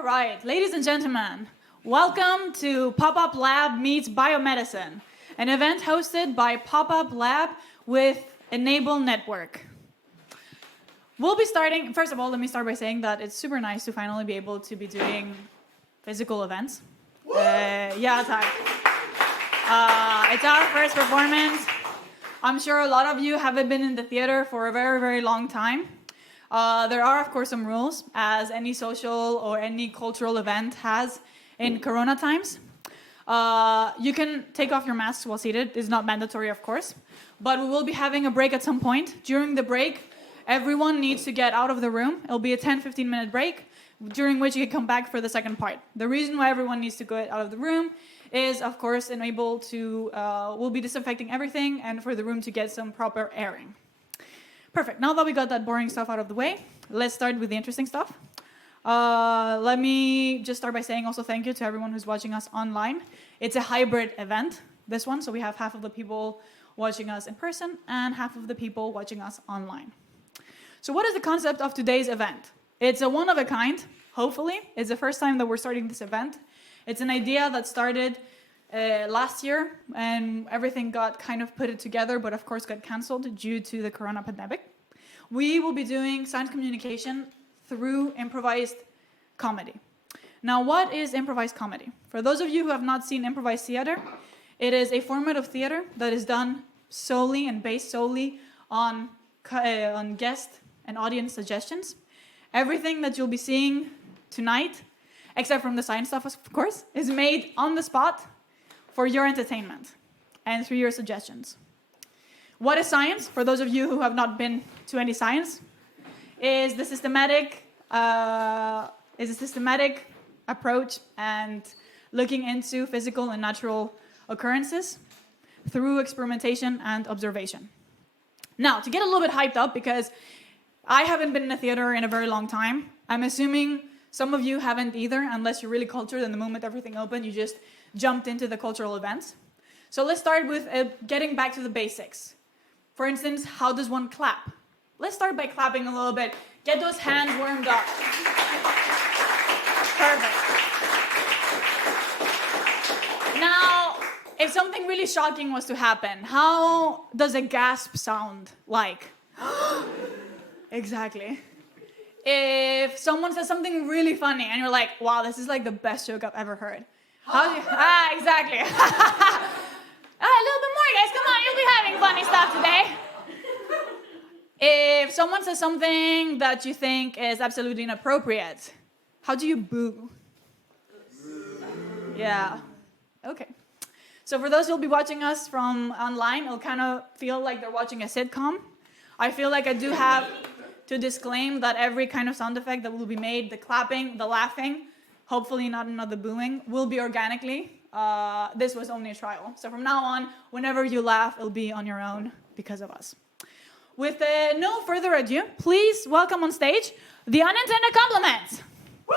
All right, ladies and gentlemen, welcome to Pop-Up Lab Meets Biomedicine, an event hosted by Pop-Up Lab with Enable Network. We'll be starting, first of all, let me start by saying that it's super nice to finally be able to be doing physical events. Yeah, it's our first performance. I'm sure a lot of you haven't been in the theater for a very, very long time. There are, of course, some rules, as any social or any cultural event has in Corona times. You can take off your masks while seated. It's not mandatory, of course. But we will be having a break at some point. During the break, everyone needs to get out of the room. It'll be a 10-15 minute break, during which you can come back for the second part. The reason why everyone needs to get out of the room is, of course, we'll be disinfecting everything and for the room to get some proper airing. Perfect. Now that we got that boring stuff out of the way, let's start with the interesting stuff. Let me just start by saying also thank you to everyone who's watching us online. It's a hybrid event, this one, so we have half of the people watching us in person and half of the people watching us online. So what is the concept of today's event? It's a one-of-a-kind, hopefully. It's the first time that we're starting this event. It's an idea that started last year, and everything got kind of put it together, but of course got canceled due to the corona pandemic. We will be doing science communication through improvised comedy. Now, what is improvised comedy? For those of you who have not seen improvised theater, it is a format of theater that is done solely and based solely on guest and audience suggestions. Everything that you'll be seeing tonight, except from the science stuff, of course, is made on the spot for your entertainment and through your suggestions. What is science? For those of you who have not been to any science, is a systematic approach and looking into physical and natural occurrences through experimentation and observation. Now, to get a little bit hyped up, because I haven't been in a theater in a very long time, I'm assuming some of you haven't either, unless you're really cultured, and the moment everything opened, you just jumped into the cultural events. So let's start with getting back to the basics. For instance, how does one clap? Let's start by clapping a little bit. Get those hands warmed up. Perfect. Now, if something really shocking was to happen, how does a gasp sound like? Exactly. If someone says something really funny and you're like, wow, this is like the best joke I've ever heard. How do you, exactly. A little bit more, guys. Come on, you'll be having funny stuff today. If someone says something that you think is absolutely inappropriate, how do you boo? Yeah. Okay. So for those who'll be watching us from online, it'll kind of feel like they're watching a sitcom. I feel like I do have to disclaim that every kind of sound effect that will be made, the clapping, the laughing, hopefully not another booing, will be organically. This was only a trial. So from now on, whenever you laugh, it'll be on your own because of us. With no further ado, please welcome on stage the Unintended Compliments. Woo!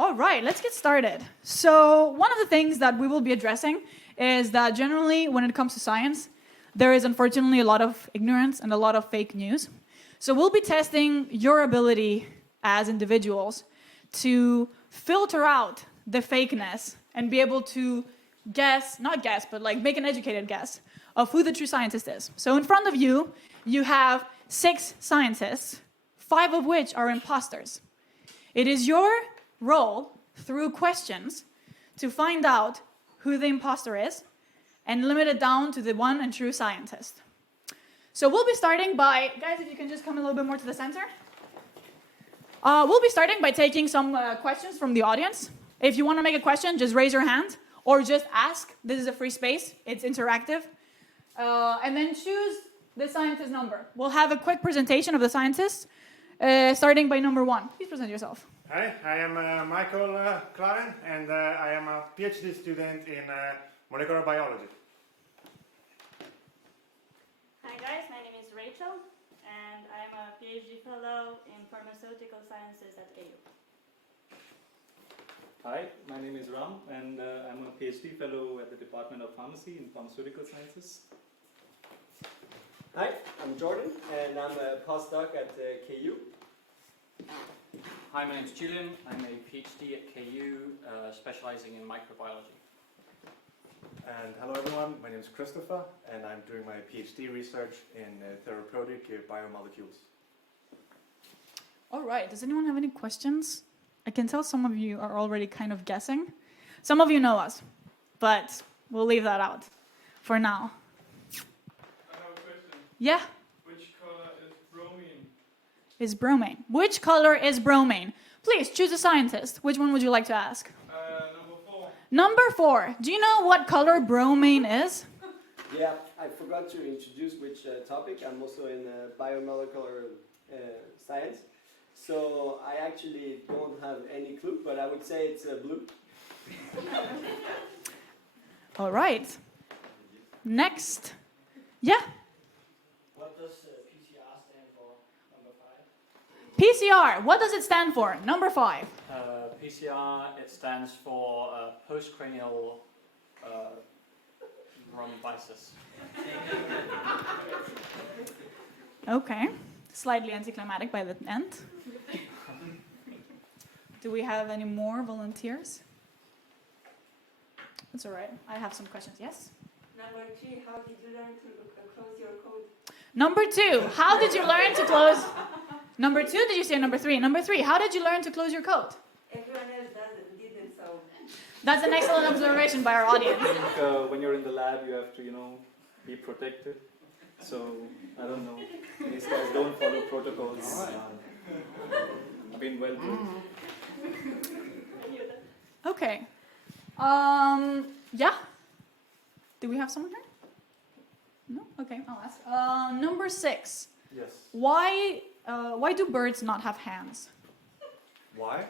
All right, let's get started. So one of the things that we will be addressing is that generally when it comes to science, there is unfortunately a lot of ignorance and a lot of fake news. So we'll be testing your ability as individuals to filter out the fakeness and be able to make an educated guess of who the true scientist is. So in front of you, you have 6 scientists, 5 of which are imposters. It is your role, through questions, to find out who the imposter is and limit it down to the one and true scientist. So we'll be starting by, guys, if you can just come a little bit more to the center. We'll be starting by taking some questions from the audience. If you want to make a question, just raise your hand or just ask. This is a free space. It's interactive. And then choose the scientist number. We'll have a quick presentation of the scientists, starting by number 1. Please present yourself. Hi, I am Michael Claren, and I am a PhD student in molecular biology. Hi guys, my name is Rachel, and I am a PhD fellow in pharmaceutical sciences at AU. Hi, my name is Ram, and I'm a PhD fellow at the Department of Pharmacy in Pharmaceutical Sciences. Hi, I'm Jordan, and I'm a postdoc at KU. Hi, my name's Julian. I'm a PhD at KU, specializing in microbiology. And hello everyone, my name is Christopher, and I'm doing my PhD research in therapeutic biomolecules. All right. Does anyone have any questions? I can tell some of you are already kind of guessing. Some of you know us, but we'll leave that out for now. I have a question. Yeah, Which color is bromine? is bromine. Which color is bromine? Please choose a scientist. Which one would you like to ask? Number 4. Number 4. Do you know what color bromine is? Yeah, I forgot to introduce which topic. I'm also in biomolecular science. So I actually don't have any clue, but I would say it's blue. All right. Next. Yeah, What does PCR stand for, number 5? PCR. What does it stand for? Number 5. PCR, it stands for postcranial rhombolysis. Okay. Slightly anticlimactic by the end. Do we have any more volunteers? That's all right. I have some questions. Yes? Number 2, how did you learn to close your code? Number 2, how did you learn to close? Number 2, did you say number 3? Number 3, how did you learn to close your code? Everyone else didn't, so... That's an excellent observation by our audience. I think when you're in the lab, you have to, be protected. So, I don't know. These guys don't follow protocols. I've been well trained. Okay. Yeah? Do we have someone here? No? Okay, I'll ask. Number 6. Yes. Why do birds not have hands? Why?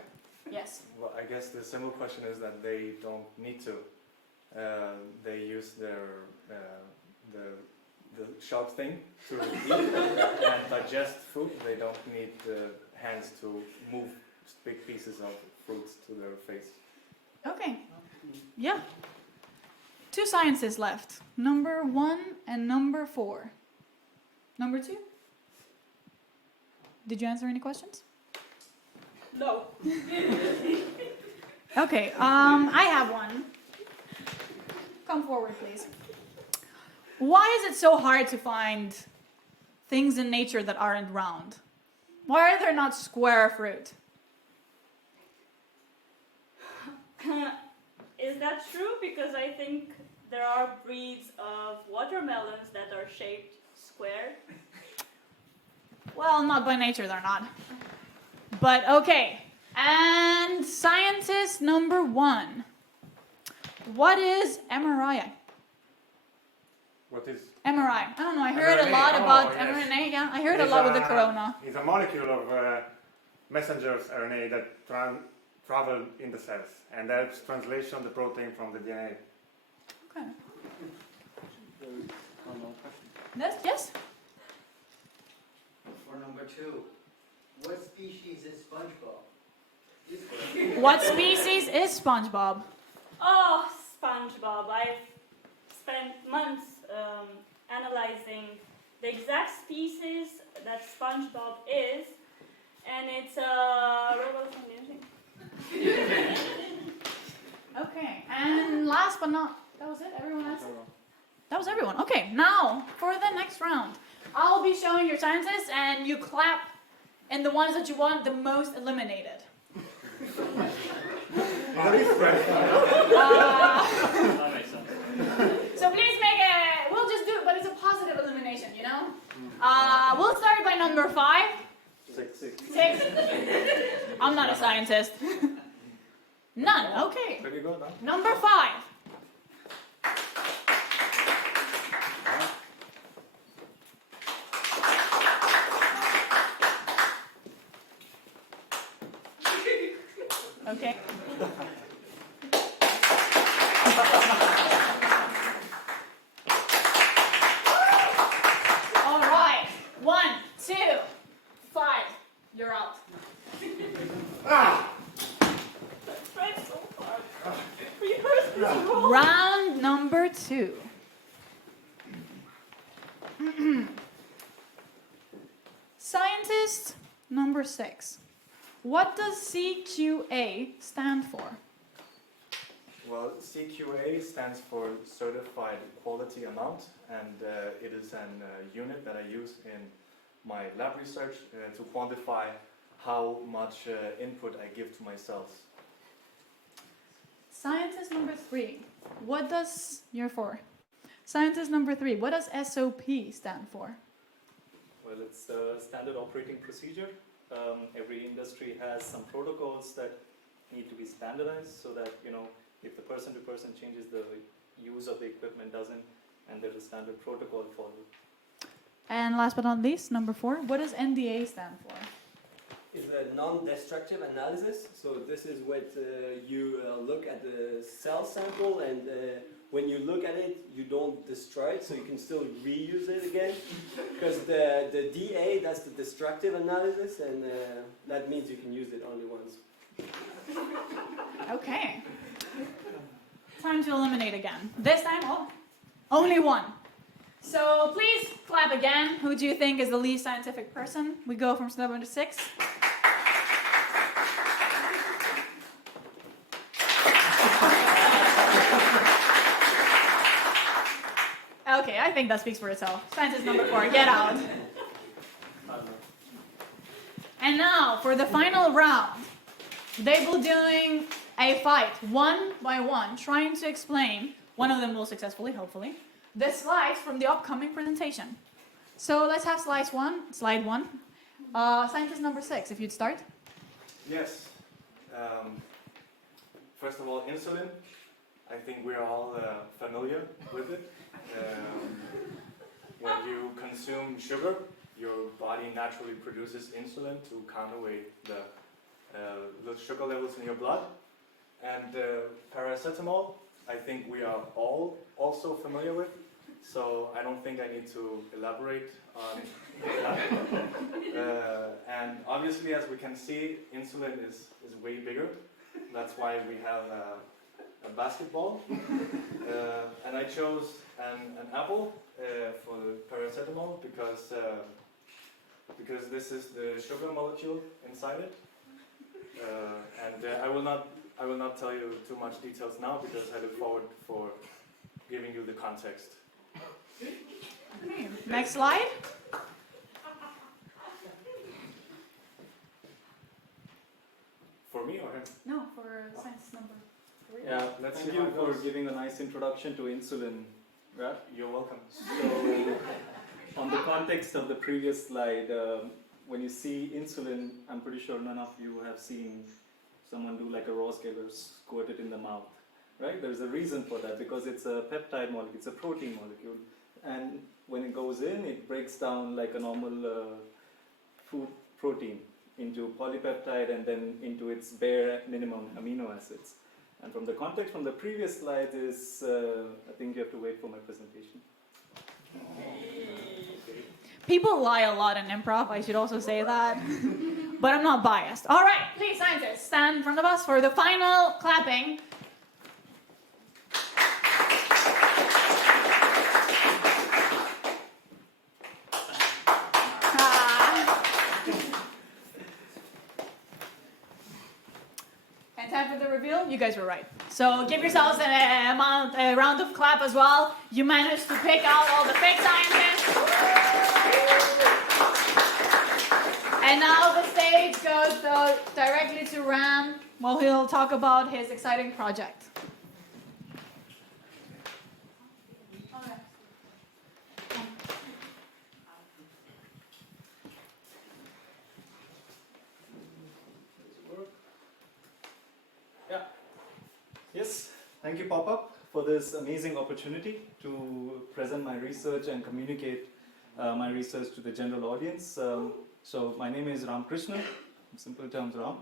Yes. Well, I guess the simple question is that they don't need to. They use their the sharp thing to eat and digest food. They don't need the hands to move big pieces of fruits to their face. Okay. Yeah. 2 sciences left. Number 1 and number 4. Number 2? Did you answer any questions? No. Okay, I have one. Come forward, please. Why is it so hard to find things in nature that aren't round? Why are there not square fruit? Is that true? Because I think there are breeds of watermelons that are shaped square. Well, not by nature, they're not. But okay. And scientist number 1. What is MRI? What is? MRI. I don't know. I heard a lot mRNA. about Yes. mRNA. Yeah, I heard a lot with the corona. It's a molecule of messenger RNA that travel in the cells, and helps translation of the protein from the DNA. Okay. One more question. Yes. For number 2, what species is Spongebob? What species is Spongebob? Oh, Spongebob. I've spent months analyzing the exact species that Spongebob is, and it's a robot. Okay. And last but not, that was it. Everyone answered. That was everyone. Okay. Now for the next round, I'll be showing your scientists, and you clap in the ones that you want the most eliminated. That is stressful. That makes sense. So please make it. We'll just do it, but it's a positive elimination, you know. We'll start by number 5. 6. 6. I'm not a scientist. None. Okay. Ready to go now? Number 5. Okay. All right. 1, 2, 5. You're out. Pretzel. 2. Scientist number 6. What does CQA stand for? Well, CQA stands for Certified Quality Amount, and it is an unit that I use in my lab research to quantify how much input I give to my cells. Scientist number 3. What does you're for? Scientist number 3. What does SOP stand for? Well, it's a standard operating procedure. Every industry has some protocols that need to be standardized so that, you know, if the person-to-person changes, the use of the equipment doesn't, and there's a standard protocol followed. And last but not least, number 4. What does NDA stand for? Is a non-destructive analysis. So this is what you look at the cell sample, and when you look at it, you don't destroy it, so you can still reuse it again. Because the DA, that's the destructive analysis, and that means you can use it only once. Okay. Time to eliminate again. This time, only one. So please clap again. Who do you think is the least scientific person? We go from step 1 to 6. Okay, I think that speaks for itself. Scientist number 4, get out. And now, for the final round, they will be doing a fight, one by one, trying to explain, one of them will successfully, hopefully, the slides from the upcoming presentation. So let's have slide 1. Scientist number 6, if you'd start. Yes. First of all, insulin. I think we're all familiar with it. When you consume sugar, your body naturally produces insulin to counterweight the sugar levels in your blood. And paracetamol, I think we are all also familiar with. So I don't think I need to elaborate on that. And obviously, as we can see, insulin is way bigger. That's why we have a basketball. And I chose an apple for the paracetamol because this is the sugar molecule inside it. I will not tell you too much details now because I look forward for giving you the context. Okay, next slide. For me or him? No, for scientist number 3. Yeah, Let's thank see you how it for goes. giving a nice introduction to insulin. Yeah? You're welcome. So, on the context of the previous slide, when you see insulin, I'm pretty sure none of you have seen someone do like a Rossgeller, squirt it in the mouth, right? There's a reason for that, because it's a peptide molecule, it's a protein molecule, and when it goes in, it breaks down like a normal food protein into polypeptide and then into its bare minimum amino acids. And from the context from the previous slide is, I think you have to wait for my presentation. People lie a lot in improv, I should also say that. But I'm not biased. All right, please, scientists, stand in front of us for the final clapping. And time for the reveal. You guys were right. So give yourselves a round of clap as well. You managed to pick out all the fake scientists. And now the stage goes directly to Ram, while he'll talk about his exciting project. Yeah. Yes, thank you, Pop-Up, for this amazing opportunity to present my research and communicate my research to the general audience. So my name is Ram Krishna, in simple terms Ram.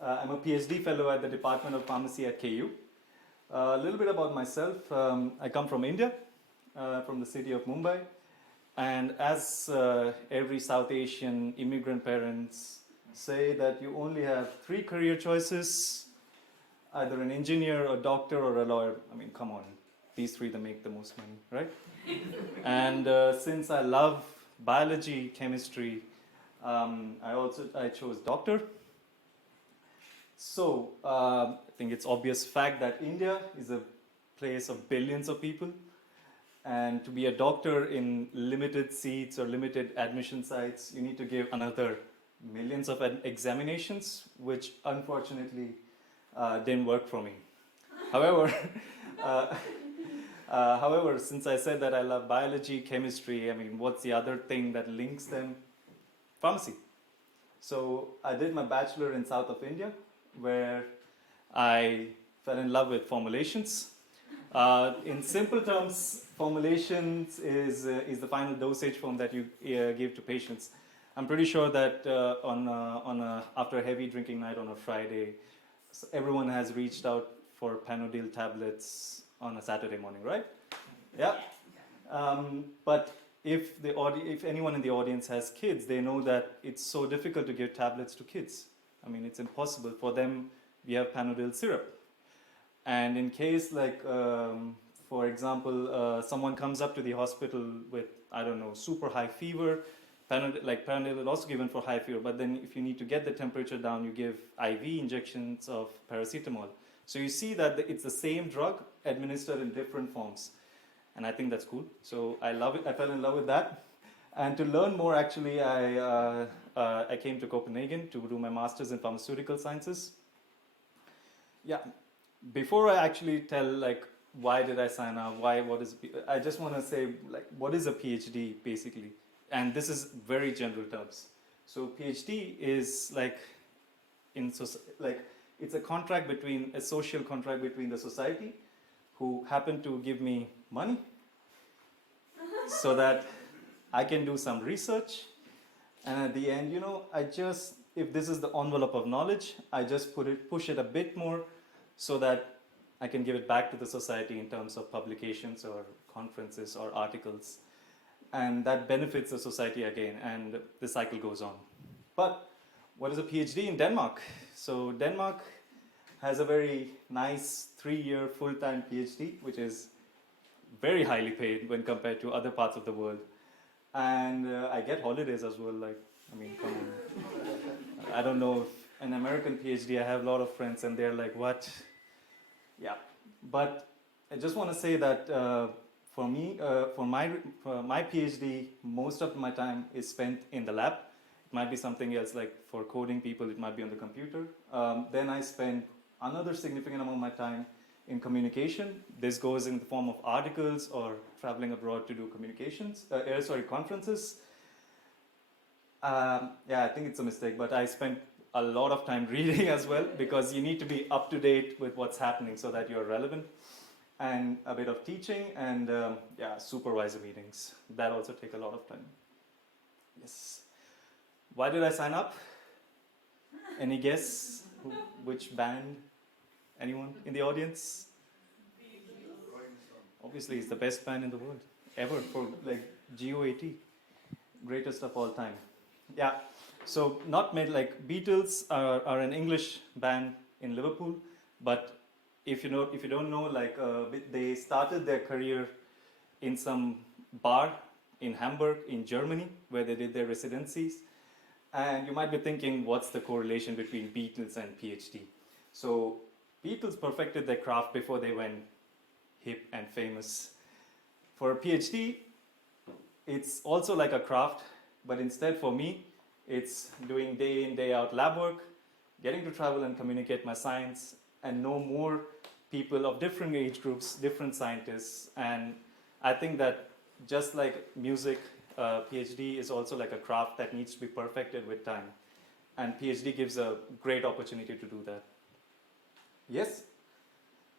I'm a PhD fellow at the Department of Pharmacy at KU. A little bit about myself. I come from India, from the city of Mumbai. And as every South Asian immigrant parents say, that you only have 3 career choices, either an engineer, a doctor, or a lawyer. I mean, come on. these three that make the most money, right? And since I love biology, chemistry, I chose doctor. So I think it's obvious fact that India is a place of billions of people, and to be a doctor in limited seats or limited admission sites, you need to give another millions of examinations, which unfortunately didn't work for me. However, however, since I said that I love biology, chemistry, I mean, what's the other thing that links them? Pharmacy. So I did my bachelor in south of India, where I fell in love with formulations. In simple terms, formulations is the final dosage form that you give to patients. I'm pretty sure that after a heavy drinking night on a Friday, everyone has reached out for Panadol tablets on a Saturday morning, right? Yeah. But if anyone in the audience has kids, they know that it's so difficult to give tablets to kids. I mean, it's impossible. For them, we have Panadol syrup. And in case, like, for example, someone comes up to the hospital with, I don't know, super high fever, Panadol is also given for high fever, but then if you need to get the temperature down, you give IV injections of paracetamol. So you see that it's the same drug administered in different forms. And I think that's cool. So I love it. I fell in love with that. And to learn more, actually, I came to Copenhagen to do my master's in pharmaceutical sciences. Yeah. Before I actually tell, like, why did I sign up, I just want to say, like, what is a PhD, basically? And this is very general terms. So PhD is it's a social contract between the society, who happen to give me money so that I can do some research. And at the end, if this is the envelope of knowledge, I just push it a bit more so that I can give it back to the society in terms of publications or conferences or articles. And that benefits the society again, and the cycle goes on. But what is a PhD in Denmark? So Denmark has a very nice 3-year full-time PhD, which is very highly paid when compared to other parts of the world. And I get holidays as well, come on. I don't know if an American PhD, I have a lot of friends and they're like, what? Yeah, but I just want to say that for me, for my PhD, most of my time is spent in the lab. It might be something else, like for coding people, it might be on the computer. Then I spend another significant amount of my time in communication. This goes in the form of articles or traveling abroad to do conferences. I think it's a mistake, but I spend a lot of time reading as well, because you need to be up to date with what's happening so that you're relevant. And a bit of teaching and supervisor meetings. That also take a lot of time. Yes. Why did I sign up? Any guess? Which band? Anyone in the audience? Obviously, it's the best band in the world ever for GOAT, greatest of all time. Yeah. So Beatles are an English band in Liverpool, but if you don't know, they started their career in some bar in Hamburg, in Germany, where they did their residencies. And you might be thinking, what's the correlation between Beatles and PhD? So Beatles perfected their craft before they went hip and famous. For a PhD, it's also like a craft, but instead for me, it's doing day in, day out lab work, getting to travel and communicate my science, and know more people of different age groups, different scientists. And I think that just like music, PhD is also like a craft that needs to be perfected with time. And PhD gives a great opportunity to do that. Yes?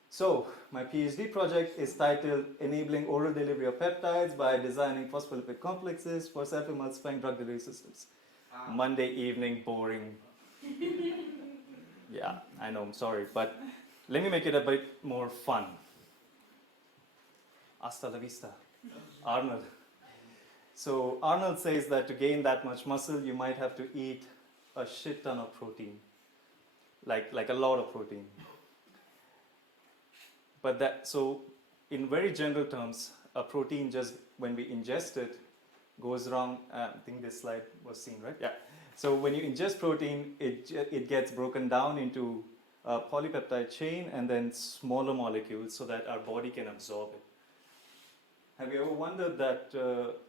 So, my PhD project is titled Enabling Oral Delivery of Peptides by Designing Phospholipid Complexes for Self-Emulsifying Drug Delivery Systems. Monday evening, boring. Yeah, I know, I'm sorry, but let me make it a bit more fun. Hasta la vista. Arnold. So Arnold says that to gain that much muscle, you might have to eat a shit ton of protein. Like a lot of protein. But in very general terms, a protein just when we ingest it goes wrong. I think this slide was seen, right? Yeah. So when you ingest protein, it gets broken down into a polypeptide chain and then smaller molecules so that our body can absorb it. Have you ever wondered that,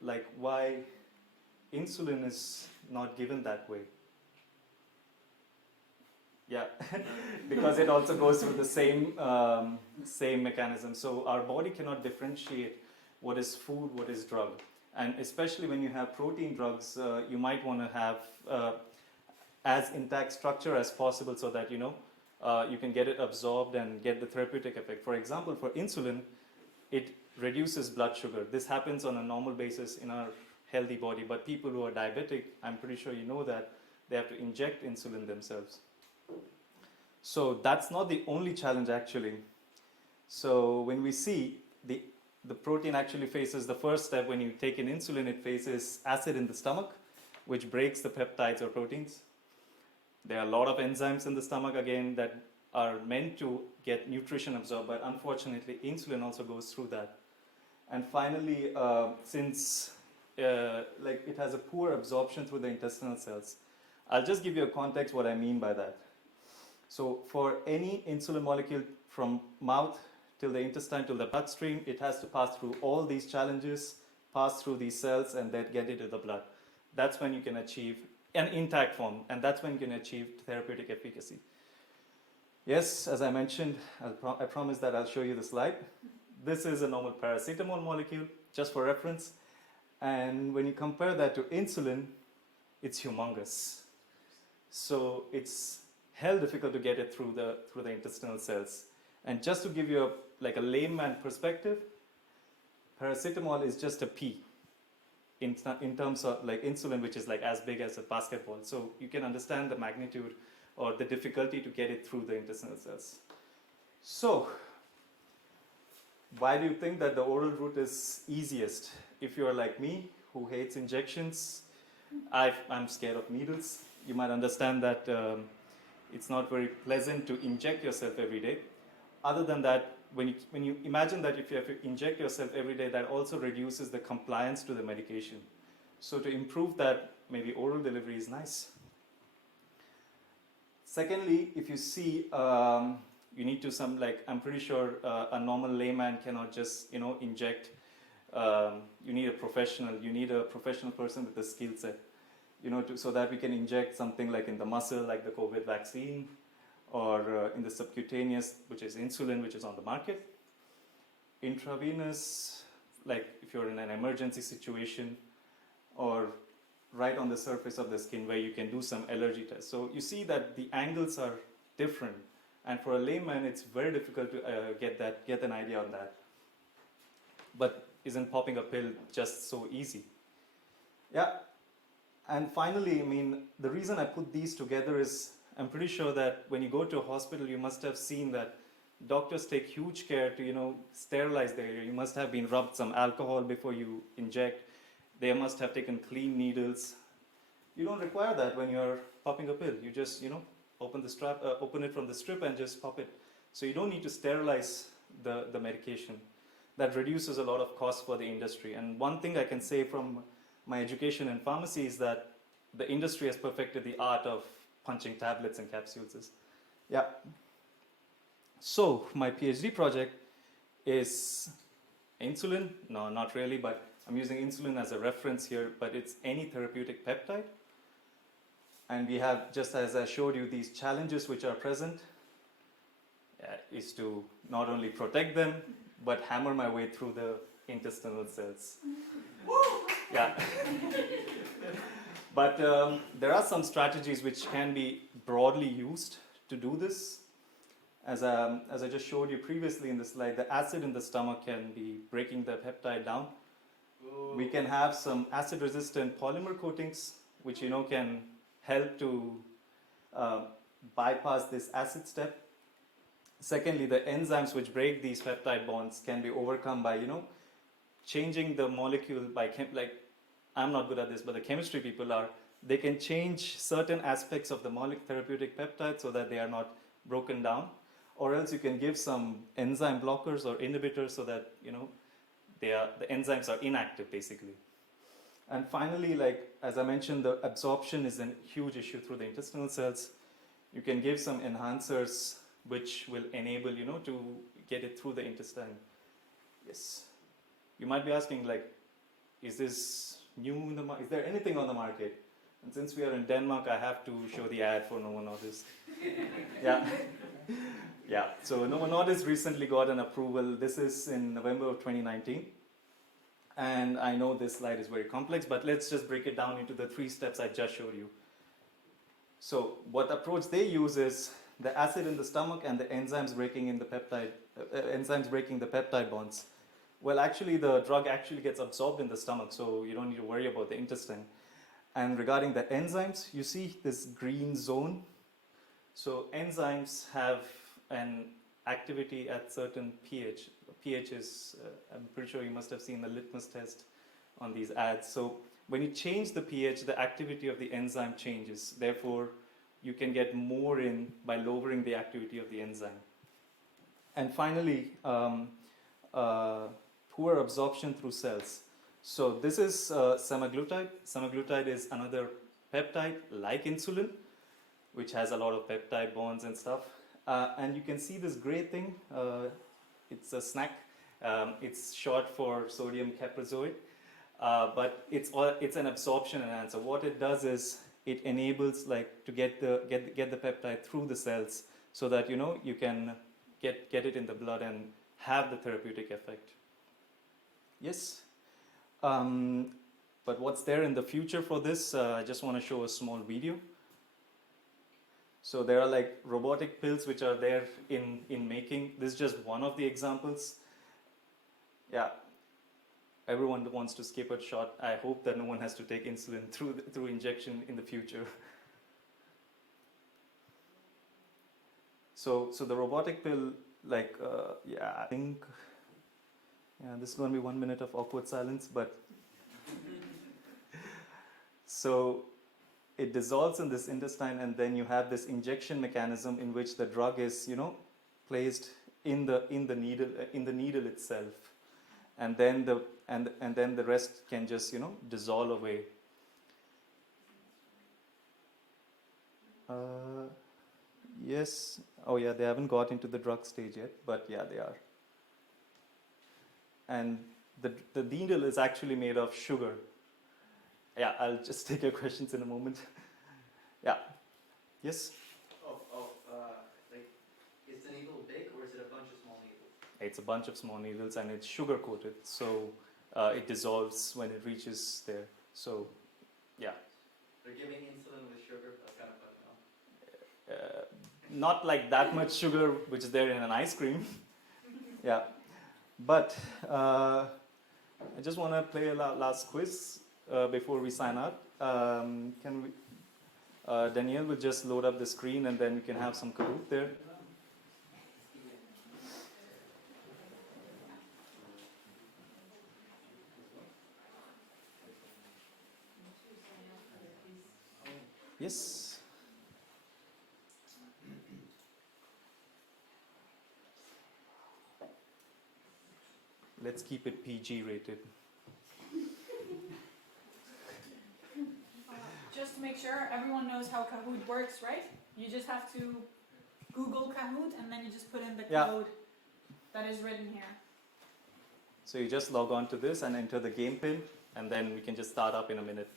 like, why insulin is not given that way? Yeah, because it also goes through the same mechanism. So our body cannot differentiate what is food, what is drug. And especially when you have protein drugs, you might want to have as intact structure as possible so that you can get it absorbed and get the therapeutic effect. For example, for insulin, it reduces blood sugar. This happens on a normal basis in our healthy body, but people who are diabetic, I'm pretty sure you know that, they have to inject insulin themselves. So that's not the only challenge actually. So when we see the protein actually faces the first step when you take in insulin, it faces acid in the stomach, which breaks the peptides or proteins. There are a lot of enzymes in the stomach again that are meant to get nutrition absorbed, but unfortunately insulin also goes through that. And finally, since like it has a poor absorption through the intestinal cells, I'll just give you a context what I mean by that. So for any insulin molecule from mouth till the intestine, till the bloodstream, it has to pass through all these challenges, pass through these cells, and then get into the blood. That's when you can achieve an intact form, and that's when you can achieve therapeutic efficacy. Yes, as I mentioned, I promise that I'll show you the slide. This is a normal paracetamol molecule, just for reference. And when you compare that to insulin, it's humongous. So it's hell difficult to get it through the intestinal cells. And just to give you a layman perspective, paracetamol is just a pea in terms of like insulin, which is like as big as a basketball. So you can understand the magnitude or the difficulty to get it through the intestinal cells. So why do you think that the oral route is easiest? If you're like me, who hates injections, I'm scared of needles. You might understand that it's not very pleasant to inject yourself every day. Other than that, when you imagine that if you have to inject yourself every day, that also reduces the compliance to the medication. So to improve that, maybe oral delivery is nice. Secondly, if you see, you need to I'm pretty sure a normal layman cannot just, inject. You need a professional person with a skill set, so that we can inject something like in the muscle, like the COVID vaccine, or in the subcutaneous, which is insulin, which is on the market. Intravenous, like if you're in an emergency situation, or right on the surface of the skin where you can do some allergy tests. So you see that the angles are different, and for a layman, it's very difficult to get an idea on that. But isn't popping a pill just so easy? Yeah. And finally, the reason I put these together is I'm pretty sure that when you go to a hospital, you must have seen that doctors take huge care to, sterilize the area. You must have been rubbed some alcohol before you inject. They must have taken clean needles. You don't require that when you're popping a pill. You just, open it from the strip and just pop it. So you don't need to sterilize the medication. That reduces a lot of costs for the industry. And one thing I can say from my education in pharmacy is that the industry has perfected the art of punching tablets and capsules. Yeah. So my PhD project is insulin. No, not really, but I'm using insulin as a reference here, but it's any therapeutic peptide. And we have, just as I showed you, these challenges which are present, is to not only protect them, but hammer my way through the intestinal cells. Yeah. But there are some strategies which can be broadly used to do this. As I just showed you previously in the slide, the acid in the stomach can be breaking the peptide down. We can have some acid-resistant polymer coatings, which can help to bypass this acid step. Secondly, the enzymes which break these peptide bonds can be overcome by changing the molecule by I'm not good at this, but the chemistry people are. They can change certain aspects of the therapeutic peptide so that they are not broken down. or else you can give some enzyme blockers or inhibitors so that the enzymes are inactive basically. And finally, like as I mentioned, the absorption is a huge issue through the intestinal cells. You can give some enhancers which will enable to get it through the intestine. Yes. You might be asking, like, is this new in the market? Is there anything on the market? And since we are in Denmark, I have to show the ad for Novo Nordisk. Yeah. Yeah. So Novo Nordisk recently got an approval. This is in November of 2019. And I know this slide is very complex, but let's just break it down into the 3 steps I just showed you. So what approach they use is the acid in the stomach and the enzymes breaking in the peptide bonds. Well, actually, the drug actually gets absorbed in the stomach, so you don't need to worry about the intestine. And regarding the enzymes, you see this green zone. So enzymes have an activity at certain pH. pH is, I'm pretty sure you must have seen the litmus test on these ads. So when you change the pH, the activity of the enzyme changes. Therefore, you can get more in by lowering the activity of the enzyme. And finally, poor absorption through cells. So this is semaglutide. Semaglutide is another peptide like insulin, which has a lot of peptide bonds and stuff. And you can see this gray thing. It's a snack. It's short for sodium caprazoate. But it's an absorption enhancer. What it does is it enables to get the peptide through the cells so that you can get it in the blood and have the therapeutic effect. Yes. But what's there in the future for this? I just want to show a small video. So there are like robotic pills which are there in making. This is just one of the examples. Yeah. Everyone wants to skip a shot. I hope that no one has to take insulin through injection in the future. So the robotic pill, I think, this is going to be 1 minute of awkward silence, but so it dissolves in this intestine, and then you have this injection mechanism in which the drug is, placed in the needle itself, and then the rest can just dissolve away. Yes. Oh yeah, they haven't got into the drug stage yet, but yeah, they are. And the needle is actually made of sugar. Yeah, I'll just take your questions in a moment. Yeah. Yes? Is the needle big or is it a bunch of small needles? It's a bunch of small needles and it's sugar coated, so it dissolves when it reaches there. So, yeah. They're giving insulin with sugar? That's kind of funny, no? Not like that much sugar, which is there in an ice cream. Yeah. But I just want to play a last quiz before we sign out. Can we? Danielle will just load up the screen and then we can have some Kahoot there. Yes. Let's keep it PG rated. Just to make sure everyone knows how Kahoot works, right? You just have to Google Kahoot and then you just put in the code that is written here. So you just log on to this and enter the game pin, and then we can just start up in a minute.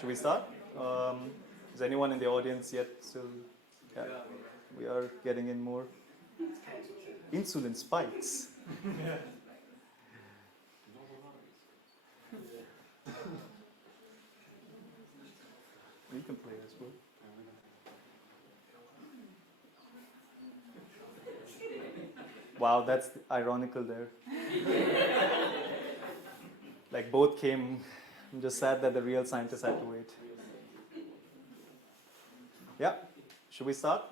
Should we start? Is anyone in the audience yet still? Yeah, we are getting in more. Insulin spikes. You can play as well. Wow, that's ironical there. Like both came. I'm just sad that the real scientists had to wait. Yeah, should we start?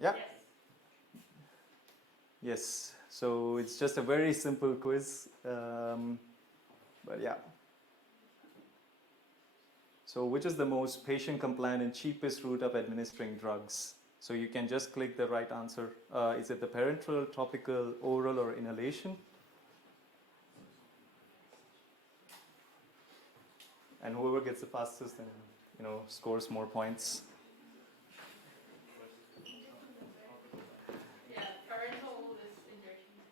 Yeah? Yes, so it's just a very simple quiz, but yeah. So which is the most patient compliant and cheapest route of administering drugs? So you can just click the right answer. Is it the parenteral, topical, oral, or inhalation? And whoever gets the fastest then, scores more points. Yeah, parental is injection.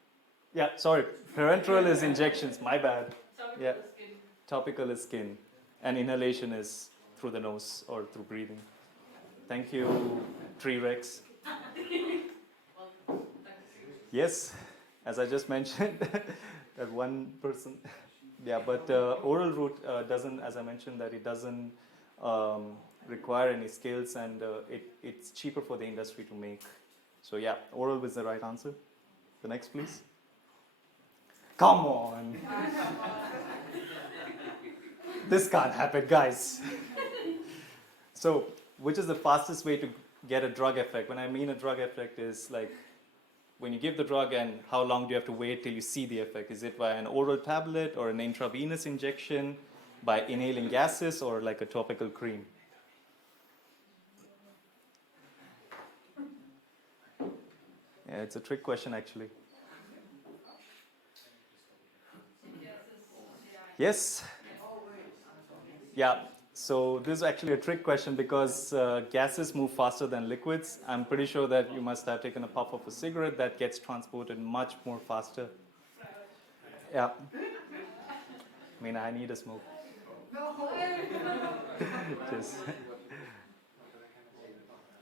Yeah, sorry, parenteral is injections, my bad. Topical Yeah. is skin. Topical is skin, and inhalation is through the nose or through breathing. Thank you, Tree Rex. Yes, as I just mentioned, that one person. Yeah, but oral route doesn't, as I mentioned, that it doesn't require any skills, and it's cheaper for the industry to make. So yeah, oral is the right answer. The next, please. Come on. This can't happen, guys. So, which is the fastest way to get a drug effect? When I mean a drug effect is like when you give the drug and how long do you have to wait till you see the effect? Is it by an oral tablet or an intravenous injection, by inhaling gases, or like a topical cream? Yeah, it's a trick question actually. Yes? Yeah, so this is actually a trick question because gases move faster than liquids. I'm pretty sure that you must have taken a puff of a cigarette that gets transported much more faster. Yeah. I mean, I need a smoke. Just.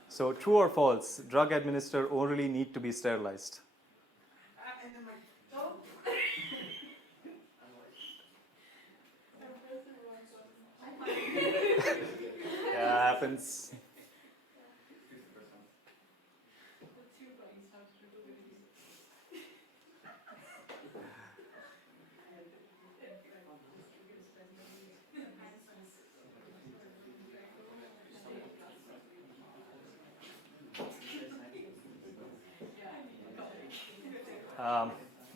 So, true or false? Drug administered orally need to be sterilized. Yeah, happens.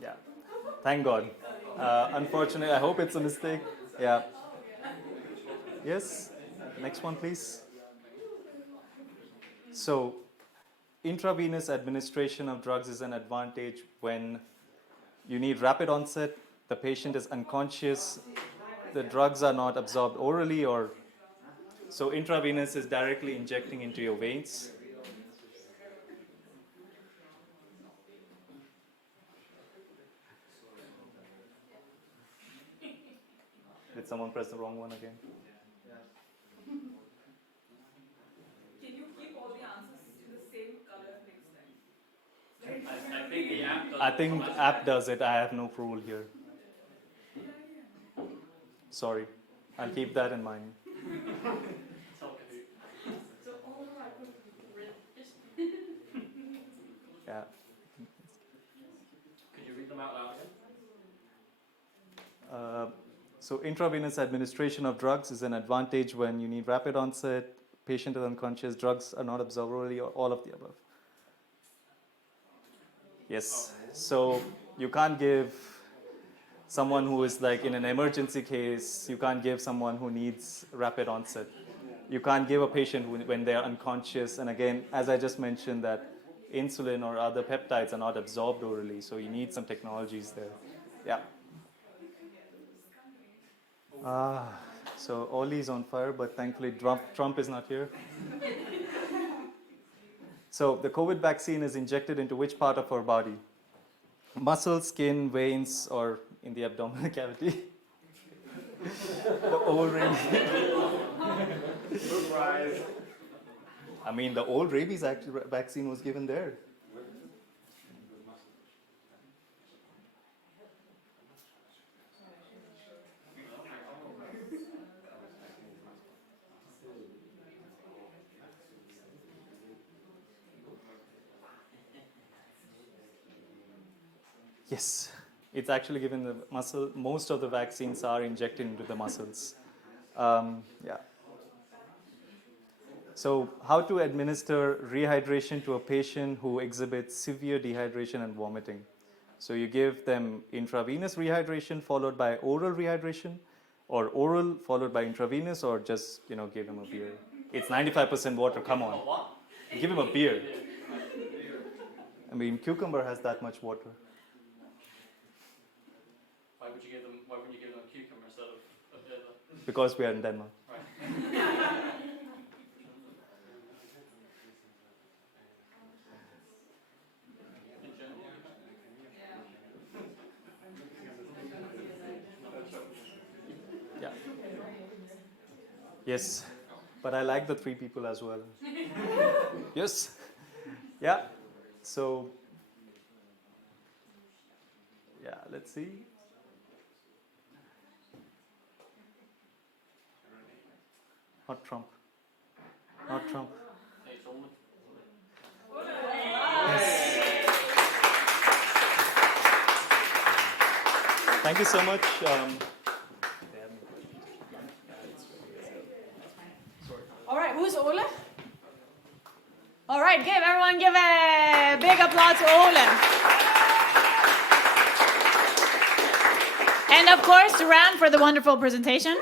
Yeah, thank God. Unfortunately, I hope it's a mistake. Yeah. Yes, next one, please. So, intravenous administration of drugs is an advantage when you need rapid onset, the patient is unconscious, the drugs are not absorbed orally, or so intravenous is directly injecting into your veins. Did someone press the wrong one again? Can you keep all the answers in the same color next time? I think the app does I think app does it. I have no approval here. Sorry. I'll keep that in mind. It's all Kahoot. So all of our Yeah. Could you read them out loud again? So intravenous administration of drugs is an advantage when you need rapid onset, patient is unconscious, drugs are not absorbed orally, or all of the above. Yes. So you can't give someone who is like in an emergency case, you can't give someone who needs rapid onset. You can't give a patient when they're unconscious. And again, as I just mentioned, that insulin or other peptides are not absorbed orally, so you need some technologies there. Yeah. So Ollie's on fire, but thankfully Trump is not here. So the COVID vaccine is injected into which part of our body? Muscle, skin, veins, or in the abdominal cavity? The old rabies. Surprise. I mean, the old rabies vaccine was given there. Yes, it's actually given the muscle. Most of the vaccines are injected into the muscles. Yeah. So how to administer rehydration to a patient who exhibits severe dehydration and vomiting. So you give them intravenous rehydration followed by oral rehydration, or oral followed by intravenous, or just, give them a beer. It's 95% water, come on. Give him a beer. I mean, cucumber has that much water. Why wouldn't you give them a cucumber instead of a beer? Because we are in Denmark. Right. Yeah. Yes, but I like the 3 people as well. Yes. Yeah. So, yeah, let's see. Not Trump. Not Trump. Hey, Solomon. Yes. Thank you so much. All right, who's Ole? All right, everyone give a big applause to Ole. And of course, to Ram for the wonderful presentation.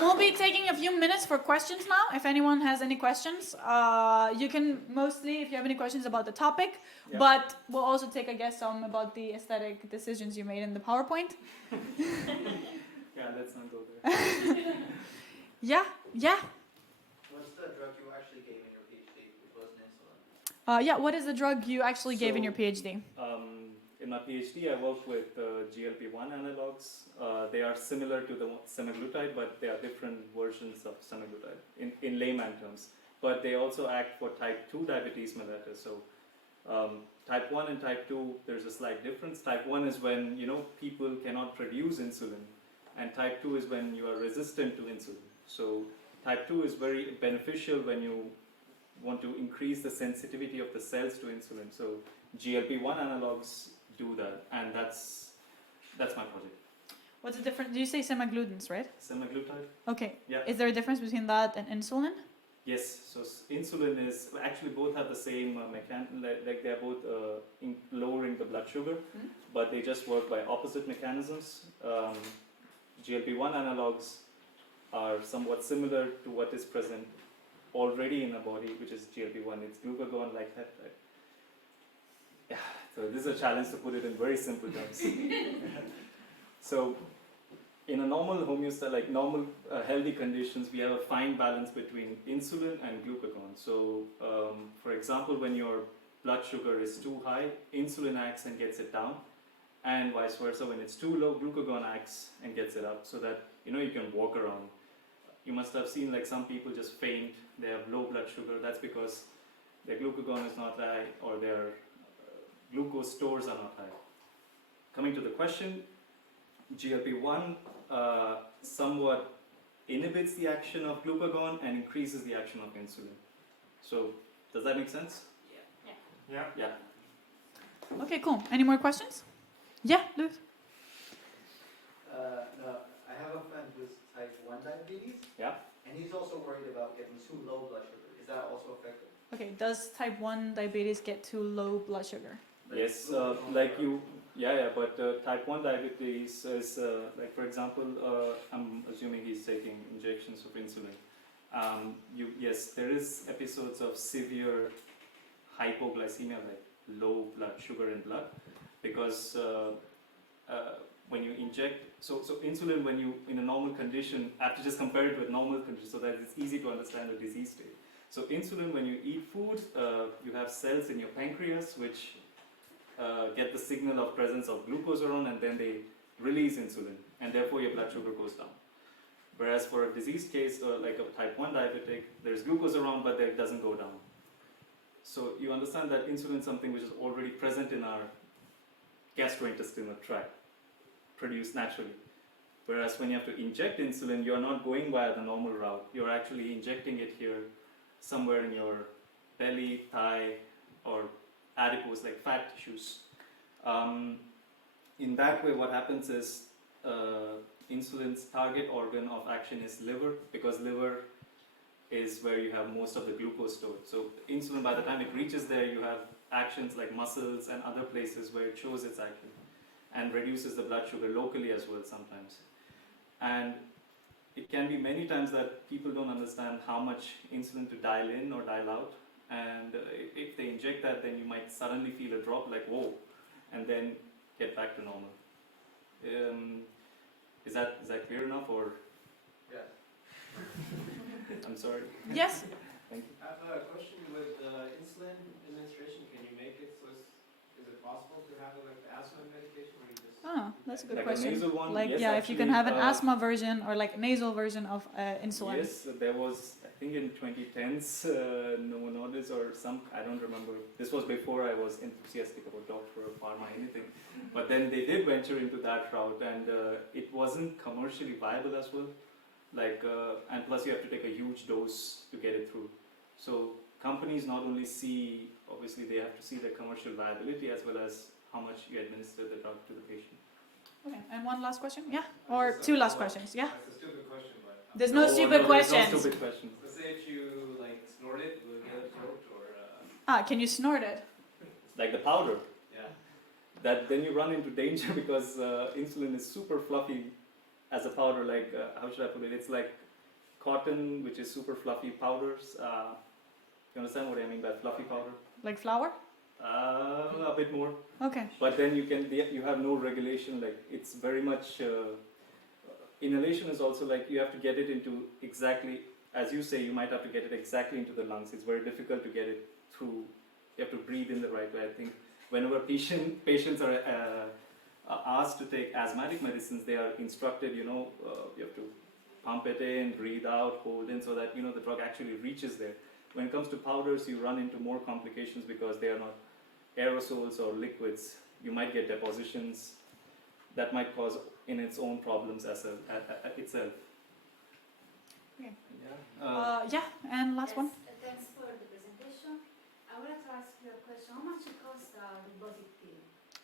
We'll be taking a few minutes for questions now. If anyone has any questions, you can mostly, if you have any questions about the topic, but we'll also take, I guess, some about the aesthetic decisions you made in the PowerPoint. Yeah, let's not go there. Yeah. What's the drug you actually gave in your PhD, which wasn't insulin? What is the drug you actually gave in your PhD? In my PhD, I worked with GLP-1 analogs. They are similar to the semaglutide, but they are different versions of semaglutide in layman terms. But they also act for type 2 diabetes mellitus. So type 1 and type 2, there's a slight difference. Type 1 is when people cannot produce insulin, and type 2 is when you are resistant to insulin. So type 2 is very beneficial when you want to increase the sensitivity of the cells to insulin. So GLP-1 analogs do that, and that's my project. What's the difference? Do you say semaglutins, right? Semaglutide? Okay. Yeah. Is there a difference between that and insulin? Yes. So insulin is actually both have the same mechanism. Like they are both lowering the blood sugar, but they just work by opposite mechanisms. GLP-1 analogs are somewhat similar to what is present already in the body, which is GLP-1. It's glucagon like peptide. Yeah. So this is a challenge to put it in very simple terms. So in a normal homeostatic, normal healthy conditions, we have a fine balance between insulin and glucagon. So for example, when your blood sugar is too high, insulin acts and gets it down, and vice versa. When it's too low, glucagon acts and gets it up, so that you can walk around. You must have seen some people just faint, they have low blood sugar. That's because their glucagon is not high, or their glucose stores are not high. Coming to the question, GLP-1 somewhat inhibits the action of glucagon and increases the action of insulin. So, does that make sense? Yeah. Yeah. Okay, cool. Any more questions? Yeah, Luke. I have a friend who's type 1 diabetes. Yeah. And he's also worried about getting too low blood sugar. Is that also effective? Okay, does type 1 diabetes get too low blood sugar? Yes, but type 1 diabetes is, for example, I'm assuming he's taking injections of insulin. Yes, there is episodes of severe hypoglycemia, like low blood sugar in blood, because when you inject, so insulin, when you, in a normal condition, I have to just compare it with normal conditions so that it's easy to understand the disease state. So insulin, when you eat food, you have cells in your pancreas which get the signal of presence of glucose around, and then they release insulin, and therefore your blood sugar goes down. Whereas for a diseased case, like a type 1 diabetic, there's glucose around, but it doesn't go down. So you understand that insulin is something which is already present in our gastrointestinal tract, produced naturally. Whereas when you have to inject insulin, you're not going via the normal route. You're actually injecting it here, somewhere in your belly, thigh, or adipose, like fat tissues. In that way, what happens is insulin's target organ of action is liver, because liver is where you have most of the glucose stored. So insulin, by the time it reaches there, you have actions like muscles and other places where it shows its action, and reduces the blood sugar locally as well sometimes. And it can be many times that people don't understand how much insulin to dial in or dial out, and if they inject that, then you might suddenly feel a drop like whoa, and then get back to normal. Is that clear enough, or? Yeah. I'm sorry. Yes. Thank you. I have a question with insulin administration. Can you make it so is it possible to have it like the asthma medication where you just... Oh, that's a good Like question. a nasal one? Like, Yes, yeah, if you can actually, have an asthma version or like nasal version of insulin. Yes, there was, I think in 2010s, Novo Nordisk or some, I don't remember. This was before I was enthusiastic about doctor or pharma, anything. But then they did venture into that route, and it wasn't commercially viable as well. Like, and plus you have to take a huge dose to get it through. So companies not only see, obviously they have to see the commercial viability as well as how much you administer the drug to the patient. Okay, and one last question? Yeah? Or two last questions? Yeah? It's a stupid question, but... There's no stupid questions. No stupid questions. Let's say if you like snort it, will it get absorbed or... Can you snort it? Like the powder. Yeah. That then you run into danger because insulin is super fluffy as a powder. Like how should I put it? It's like cotton, which is super fluffy powders. You understand what I mean by fluffy powder? Like flour? A bit more. Okay. But then you have no regulation. Like it's very much inhalation is also like you have to get it into exactly, as you say, you might have to get it exactly into the lungs. It's very difficult to get it through. You have to breathe in the right way. I think whenever patients are asked to take asthmatic medicines, they are instructed, you have to pump it in, breathe out, hold in, so that the drug actually reaches there. When it comes to powders, you run into more complications because they are not aerosols or liquids. You might get depositions that might cause in its own problems as itself. Okay. Yeah. Yeah, and last one. Thanks for the presentation. I would like to ask you a question. How much it costs a robotic pill?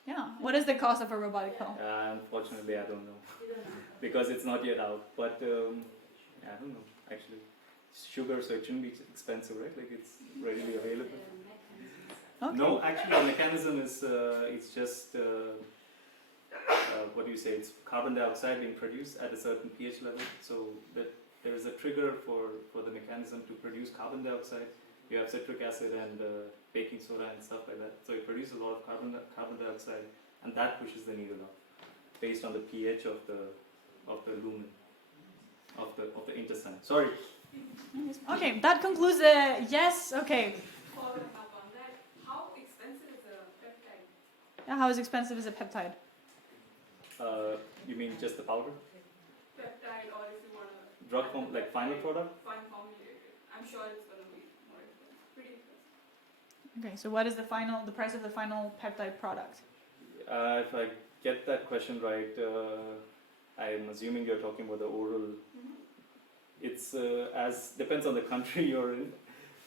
Yeah. What is the cost of a robotic pill? Unfortunately, I don't know. You don't know. Because it's not yet out. But I don't know, actually. Sugar, so it shouldn't be expensive, right? Like it's readily available. Okay. No, actually, the mechanism is it's just what do you say? It's carbon dioxide being produced at a certain pH level. So that there is a trigger for the mechanism to produce carbon dioxide. You have citric acid and baking soda and stuff like that. So it produces a lot of carbon dioxide, and that pushes the needle up based on the pH of the lumen of the intestine. Sorry. Okay, that concludes the yes. Okay. Following up on that, how expensive is a peptide? Yeah, how expensive is a peptide? You mean just the powder? Peptide, or if you want to Drug form, like final product? fine formulated. I'm sure it's going to be more expensive. Pretty expensive. Okay, so what is the price of the final peptide product? If I get that question right, I'm assuming you're talking about the oral. It's depends on the country you're in.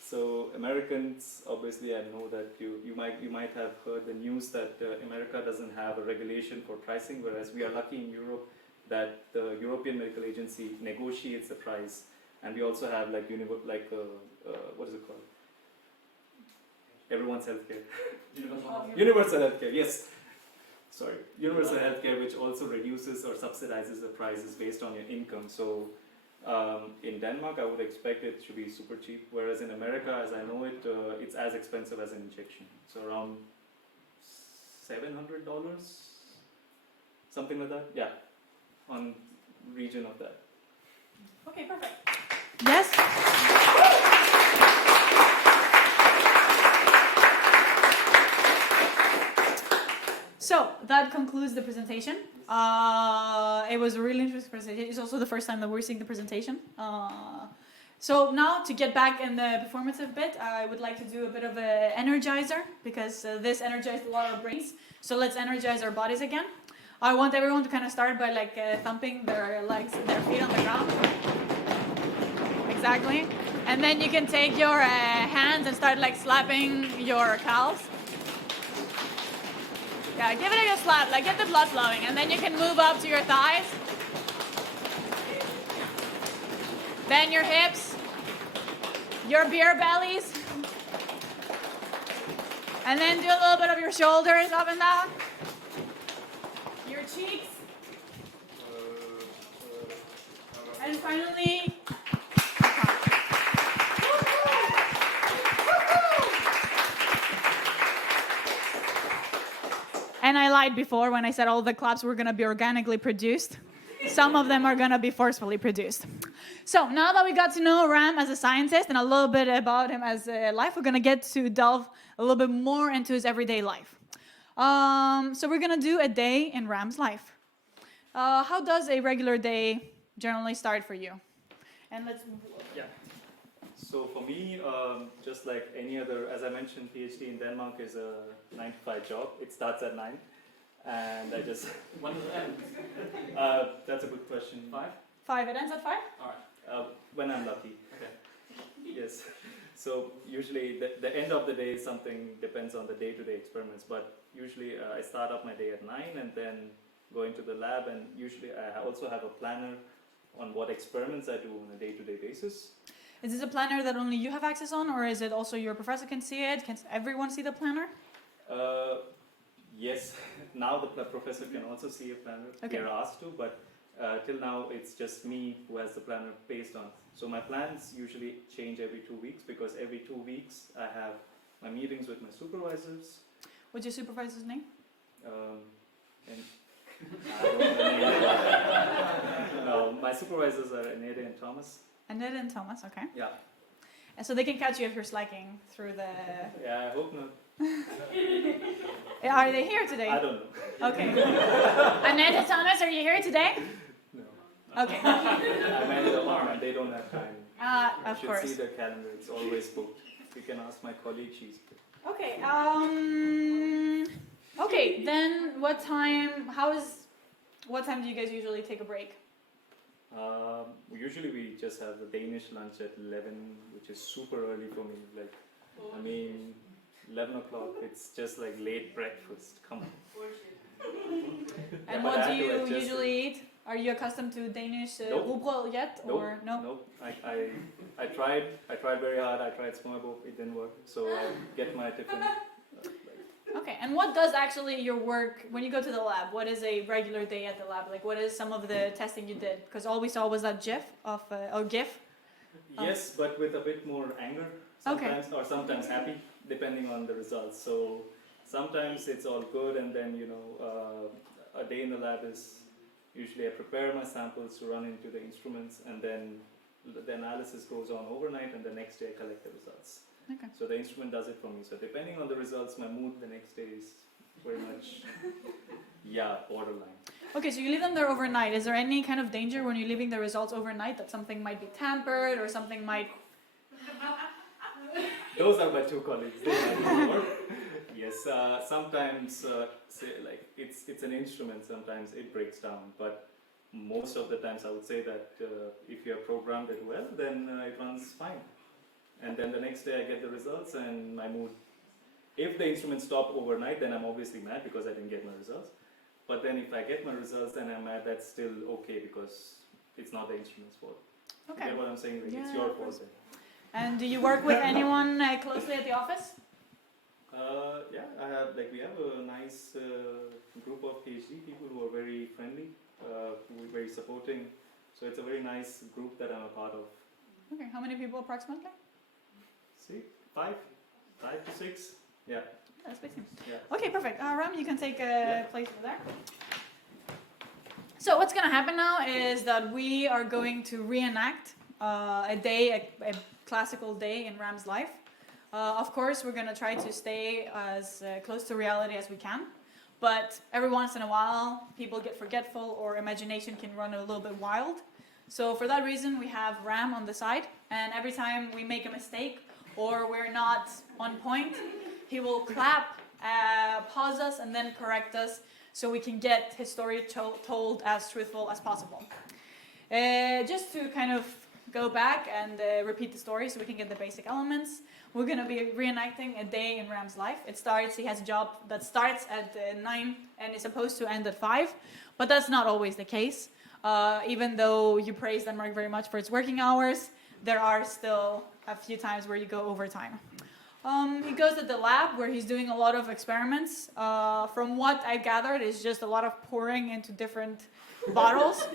So Americans, obviously, I know that you might have heard the news that America doesn't have a regulation for pricing, whereas we are lucky in Europe that the European Medical Agency negotiates the price, and we also have like what is it called? Everyone's healthcare. Universal healthcare. Yes. Sorry, universal healthcare, which also reduces or subsidizes the prices based on your income. So in Denmark, I would expect it to be super cheap, whereas in America, as I know it, it's as expensive as an injection. So around $700, something like that. Yeah, on region of that. Okay, perfect. Yes. So that concludes the presentation. It was a really interesting presentation. It's also the first time that we're seeing the presentation. So now to get back in the performative bit, I would like to do a bit of an energizer because this energized a lot of our brains. So let's energize our bodies again. I want everyone to kind of start by like thumping their legs and their feet on the ground. Exactly. And then you can take your hands and start like slapping your calves. Yeah, give it a good slap, like get the blood flowing. And then you can move up to your thighs. Then your hips, your beer bellies. And then do a little bit of your shoulders up and down. Your cheeks. And finally, and I lied before when I said all the claps were going to be organically produced. Some of them are going to be forcefully produced. So now that we got to know Ram as a scientist and a little bit about him as a life, we're going to get to delve a little bit more into his everyday life. So we're going to do a day in Ram's life. How does a regular day generally start for you? And let's... Yeah. So for me, just like any other, as I mentioned, PhD in Denmark is a 9-to-5 job. It starts at 9. And I just... When does it end? That's a good question. 5? 5. It ends at 5? All right. When I'm lucky. Okay. Yes. So usually the end of the day is something depends on the day-to-day experiments. But usually I start off my day at 9 and then go into the lab. And usually I also have a planner on what experiments I do on a day-to-day basis. Is this a planner that only you have access on, or is it also your professor can see it? Can everyone see the planner? Yes, now the professor can also see a planner. Okay. We are asked to, but till now it's just me who has the planner based on. So my plans usually change every 2 weeks because every 2 weeks I have my meetings with my supervisors. What's your supervisor's name? And I don't know the name. No, my supervisors are Aneta and Thomas. Aneta and Thomas, okay. Yeah. And so they can catch you if you're slacking through the... Yeah, I hope not. Are they here today? I don't know. Okay. Aneta, Thomas, are you here today? No. Okay. I meant the arm and they don't have time. Of You course. should see their calendar, it's always booked. You can ask my colleague, she's booked. Okay, okay, then what time do you guys usually take a break? Usually we just have the Danish lunch at 11, which is super early for me. Like, I mean, 11 o'clock, it's just like late breakfast. Come on. And what do you usually eat? Are you accustomed to Danish rugbrød yet, or no? Nope. I tried very hard. I tried Spongebob. It didn't work. So I get my tiffin. Okay, and what does actually your work, when you go to the lab, what is a regular day at the lab? Like, what is some of the testing you did? Because all we saw was that GIF. Yes, but with a bit more anger sometimes, or sometimes happy, depending on the results. So sometimes it's all good, and then, you know, a day in the lab is usually I prepare my samples to run into the instruments, and then the analysis goes on overnight, and the next day I collect the results. Okay. So the instrument does it for me. So depending on the results, my mood the next day is very much, borderline. Okay, so you leave them there overnight. Is there any kind of danger when you're leaving the results overnight that something might be tampered or something might... Those are my two colleagues. They might work. Yes, sometimes, like it's an instrument. Sometimes it breaks down, but most of the times I would say that if you have programmed it well, then it runs fine. And then the next day I get the results and my mood. If the instruments stop overnight, then I'm obviously mad because I didn't get my results. But then if I get my results and I'm mad, that's still okay because it's not the instrument's fault. Okay. You get what I'm saying? Like, Yeah, it's your fault then. And do you work with anyone closely at the office? We have a nice group of PhD people who are very friendly, who are very supporting. So it's a very nice group that I'm a part of. Okay, how many people approximately? 5 to 6. Yeah. That's big. Yeah. Okay, perfect. Ram, you can take a place over there. So what's going to happen now is that we are going to reenact a classical day in Ram's life. Of course, we're going to try to stay as close to reality as we can. But every once in a while, people get forgetful or imagination can run a little bit wild. So for that reason, we have Ram on the side. And every time we make a mistake or we're not on point, he will clap, pause us, and then correct us so we can get his story told as truthful as possible. Just to kind of go back and repeat the story so we can get the basic elements. We're going to be reenacting a day in Ram's life. He has a job that starts at 9 and is supposed to end at 5, but that's not always the case. Even though you praise Denmark very much for its working hours, there are still a few times where you go overtime. He goes to the lab where he's doing a lot of experiments. From what I gathered, it's just a lot of pouring into different bottles.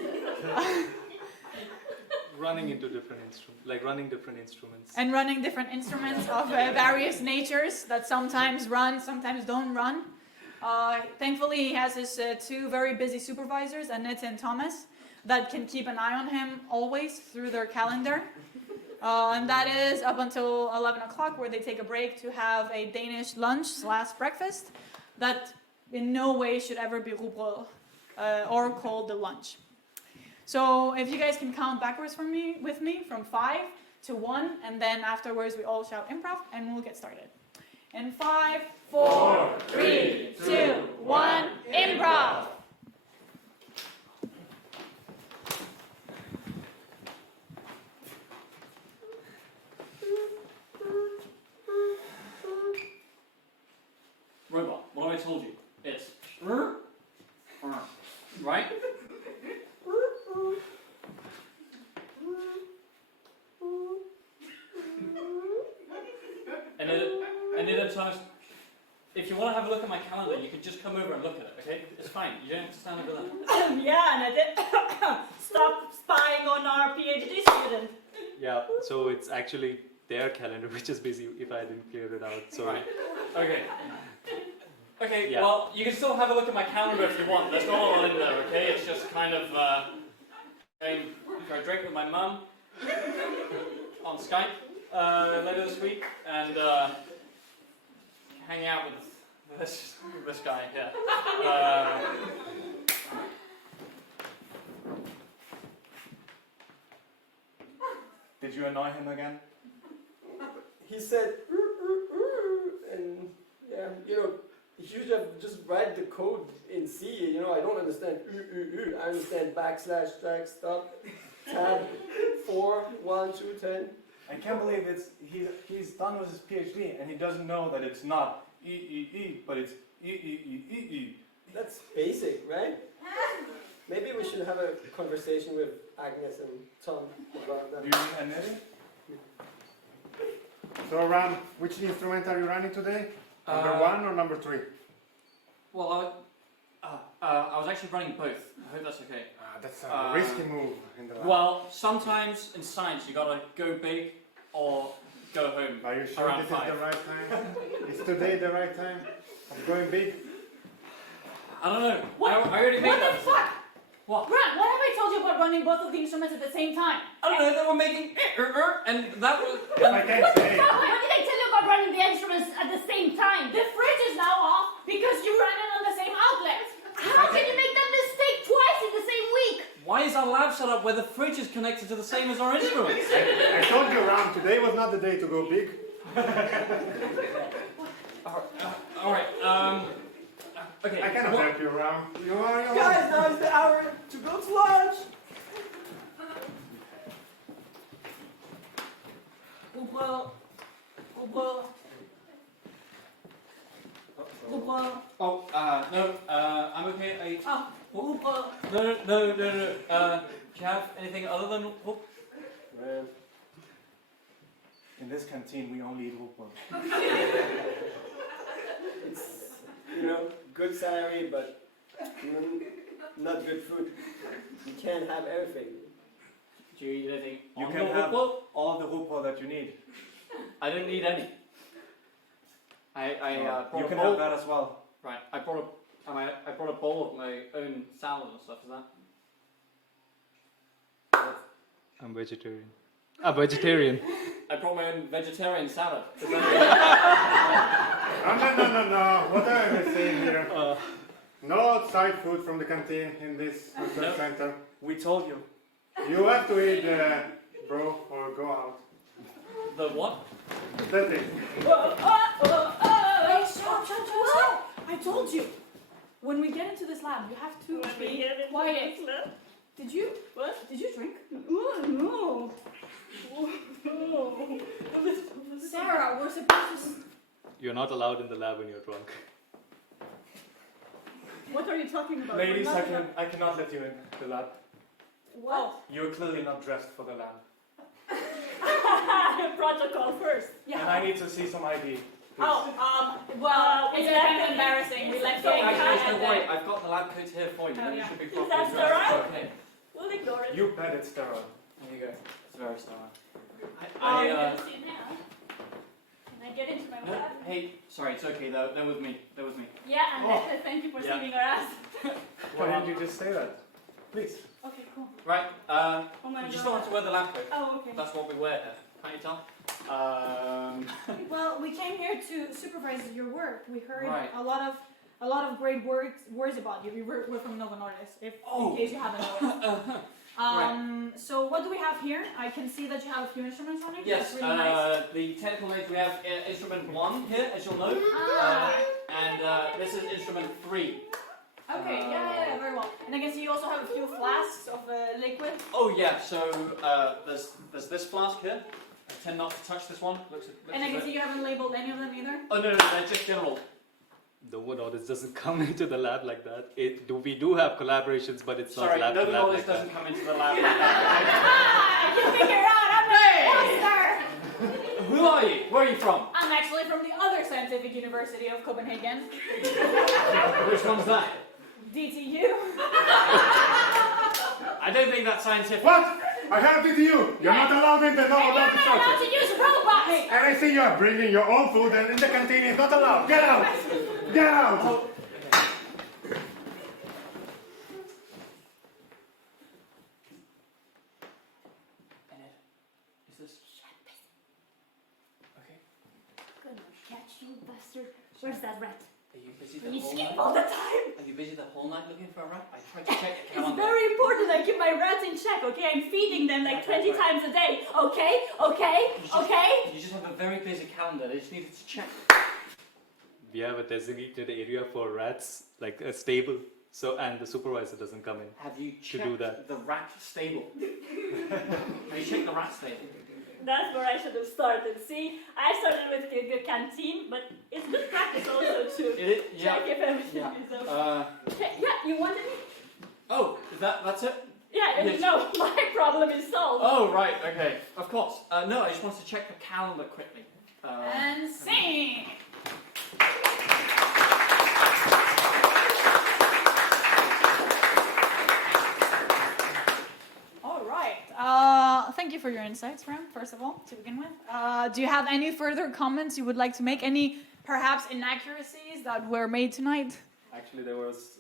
Running different instruments. And running different instruments of various natures that sometimes run, sometimes don't run. Thankfully, he has his 2 very busy supervisors, Annette and Thomas, that can keep an eye on him always through their calendar. And that is up until 11 o'clock, where they take a break to have a Danish lunch/breakfast that in no way should ever be rugbrød or called the lunch. So if you guys can count backwards with me from 5 to 1, and then afterwards we all shout improv, and we'll get started. In 5, 4, 3, 2, 1, improv! Robot, what have I told you? It's right? And then times, if you want to have a look at my calendar, you could just come over and look at it, okay? It's fine, you don't have to stand over there. Yeah, and I did stop spying on our PhD student. Yeah, so it's actually their calendar which is busy if I didn't clear it out. So Right. Okay. Okay, Yeah. well, you can still have a look at my calendar if you want. There's not a lot in there, okay? It's just kind of going for a drink with my mum on Skype later this week, and hanging out with this guy here. Did you annoy him again? He said, and yeah, he should have just write the code in C. I don't understand. I understand / stop, tab, 4, 1, 2, 10. I can't believe he's done with his PhD and he doesn't know that it's not but it's E. That's basic, right? Maybe we should have a conversation with Agnes and Tom about that. Do you mean Annette? So Ram, which instrument are you running today? Number 1 or number 3? Well, I was actually running both. I hope that's okay. That's a risky move in the lab. Well, sometimes in science you gotta go big or go home. Are you sure around this 5. is the right time? Is today the right time of going big? I don't know. What? I already made What that. the fuck? What? Grant, what have I told you about running both of the instruments at the same time? I don't know. They were making and that was. I can't say. What did I tell you about running the instruments at the same time? The fridge is now off because you ran it on the same outlet. How can you make that mistake twice in the same week? Why is our lab set up where the fridge is connected to the same as our instruments? I told you, Ram, today was not the day to go big. All right. Okay. I cannot help you, Ram. You are your Guys, now is the hour to go to lunch. Oh, no. I'm okay. No. Do you have anything other than whoop? Well, in this canteen we only eat rugbrød. It's, good salary, but not good food. You can't have everything. Do you eat anything? You on can the have whoop? all the rugbrød that you need. I didn't need any. I brought You a can bowl. have that as well. Right. I brought a bowl of my own salad and stuff. Is that? I'm vegetarian. Vegetarian. I brought my own vegetarian salad. Is that No. What am I saying here? No outside food from the canteen in this research center. We told you. You have to eat, bro, or go out. the what? That's it. Wait, stop. I told you. When we get into this lab, you have to be quiet. Did you? What? Did you drink? Oh, no. Sarah, we're supposed to. You're not allowed in the lab when you're drunk. What are you talking about? Ladies, We're not I cannot let you in the lab. What? You're clearly not dressed for the lab. Protocol first. Yeah. And I need to see some ID. please. Well, it's kind of embarrassing. We left the Actually, and don't worry. I've got the lab coats here for you. Oh, and you yeah. should be Is properly that dressed. sterile? It's okay. We'll ignore it. You bet it's sterile. There you go. It's very sterile. Are you gonna see it now? Can I get into my No, lab? hey, sorry, it's okay though. They're with me. They're with me. Yeah, and thank you for Yeah. saving our ass. Why didn't you just say that? Please. Okay, cool. Right. Oh my You god. just don't have to wear the lab coat. Oh, okay. That's what we wear here. Can't you tell? Well, we came here to supervise your work. We heard Right. a lot of great words about you. We're from Novo Nordisk, in Oh. case you haven't noticed. So what do we have here? I can see that you have a few instruments on it. Yes. That's really nice. The technical names we have instrument 1 here, as you'll know, and this is instrument 3. Okay, yeah, very well. And I can see you also have a few flasks of liquid. Oh yeah. So there's this flask here. I tend not to touch this one. Looks And I a can bit- see you haven't labeled any of them either. Oh no, they're just general. Novo Nordisk doesn't come into the lab like that. We do have collaborations, but it's Sorry, not lab Novo to lab Nordisk like that. doesn't come into the lab. Like that. You figure out I'm an imposter! Who are you? Where are you from? I'm actually from the other scientific university of Copenhagen, Which one's that? DTU. I don't think that's scientific. What? I have it to you. You're not allowed in the And you're Robotic not allowed Pills. to use robots! And I see you are bringing your own food and in the canteen is not allowed. Get out! Get out! Is this okay? Gonna catch you, bastard. Where's that rat? Are you busy the You whole skip night? all the time. Are you busy the whole night looking for a rat? I tried to check the It's calendar. very important I keep my rats in check, okay? I'm feeding them like 20 times a day. Okay? You just have a very busy calendar. They just needed to check. We have a designated area for rats, like a stable. So and the supervisor doesn't come in. Have you To checked do that. the rat stable? Have you checked the rat stable? That's where I should have started. See, I started with the canteen, but it's good practice also to It is? Yeah. check if everything Yeah. is okay. Yeah, you wanted me? Oh, that's it? Yeah, Yes. no, my problem is solved. Oh, right, okay. Of course. No, I just wanted to check the calendar quickly. And sing! All right. Thank you for your insights, Ram, first of all, to begin with. Do you have any further comments you would like to make? Any, perhaps, inaccuracies that were made tonight? Actually, there was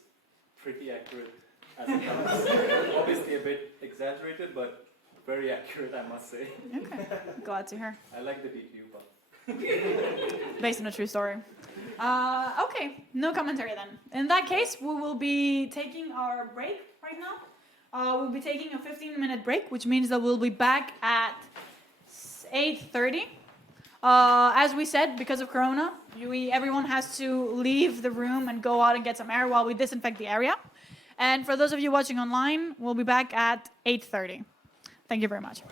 pretty accurate as it comes. Obviously a bit exaggerated, but very accurate, I must say. Okay, glad to hear. I like the DTU part. Based on a true story. Okay, no commentary then. In that case, we will be taking our break right now. We'll be taking a 15-minute break, which means that we'll be back at 8:30. As we said, because of Corona, everyone has to leave the room and go out and get some air while we disinfect the area. And for those of you watching online, we'll be back at 8:30. Thank you very much.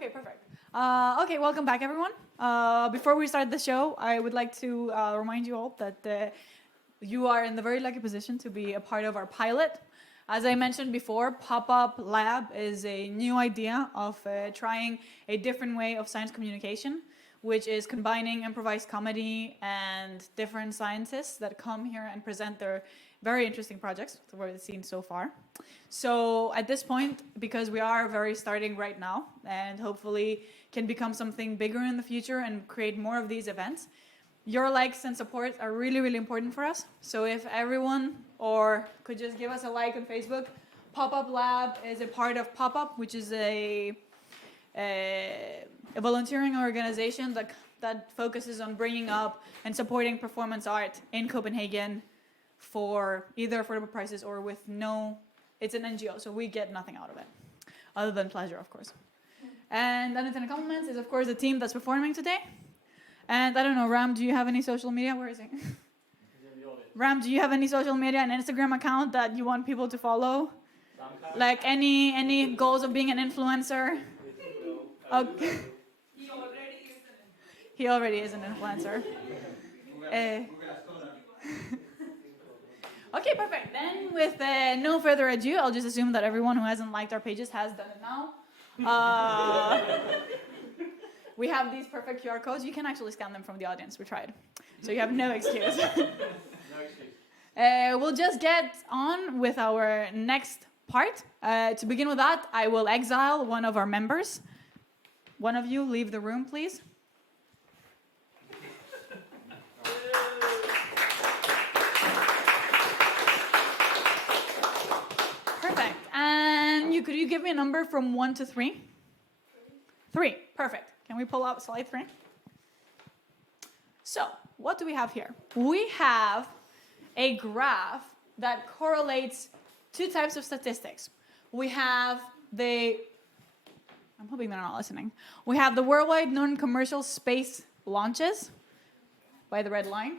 Okay, perfect. Okay, welcome back, everyone. Before we start the show, I would like to remind you all that you are in the very lucky position to be a part of our pilot. As I mentioned before, Pop-Up Lab is a new idea of trying a different way of science communication, which is combining improvised comedy and different scientists that come here and present their very interesting projects that we've seen so far. So at this point, because we are very starting right now and hopefully can become something bigger in the future and create more of these events, your likes and support are really, really important for us. So if everyone could just give us a like on Facebook. Pop-Up Lab is a part of Pop-Up, which is a volunteering organization that focuses on bringing up and supporting performance art in Copenhagen for either affordable prices or with it's an NGO, so we get nothing out of it, other than pleasure, of course. And Unintended Compliments is, of course, the team that's performing today. And I don't know, Ram, do you have any social media? Where is he? Ram, do you have any social media and Instagram account that you want people to follow? Like any goals of being an influencer? Okay. He already is an influencer. Okay, perfect. Then with no further ado, I'll just assume that everyone who hasn't liked our pages has done it now. We have these perfect QR codes. You can actually scan them from the audience. We tried. So you have no excuse. No excuse. We'll just get on with our next part. To begin with that, I will exile one of our members. One of you leave the room, please. Perfect. And could you give me a number from 1 to 3? 3. Perfect. Can we pull up slide 3? So, what do we have here? We have a graph that correlates two types of statistics. We have I'm hoping they're not listening. We have the worldwide non-commercial space launches by the red line,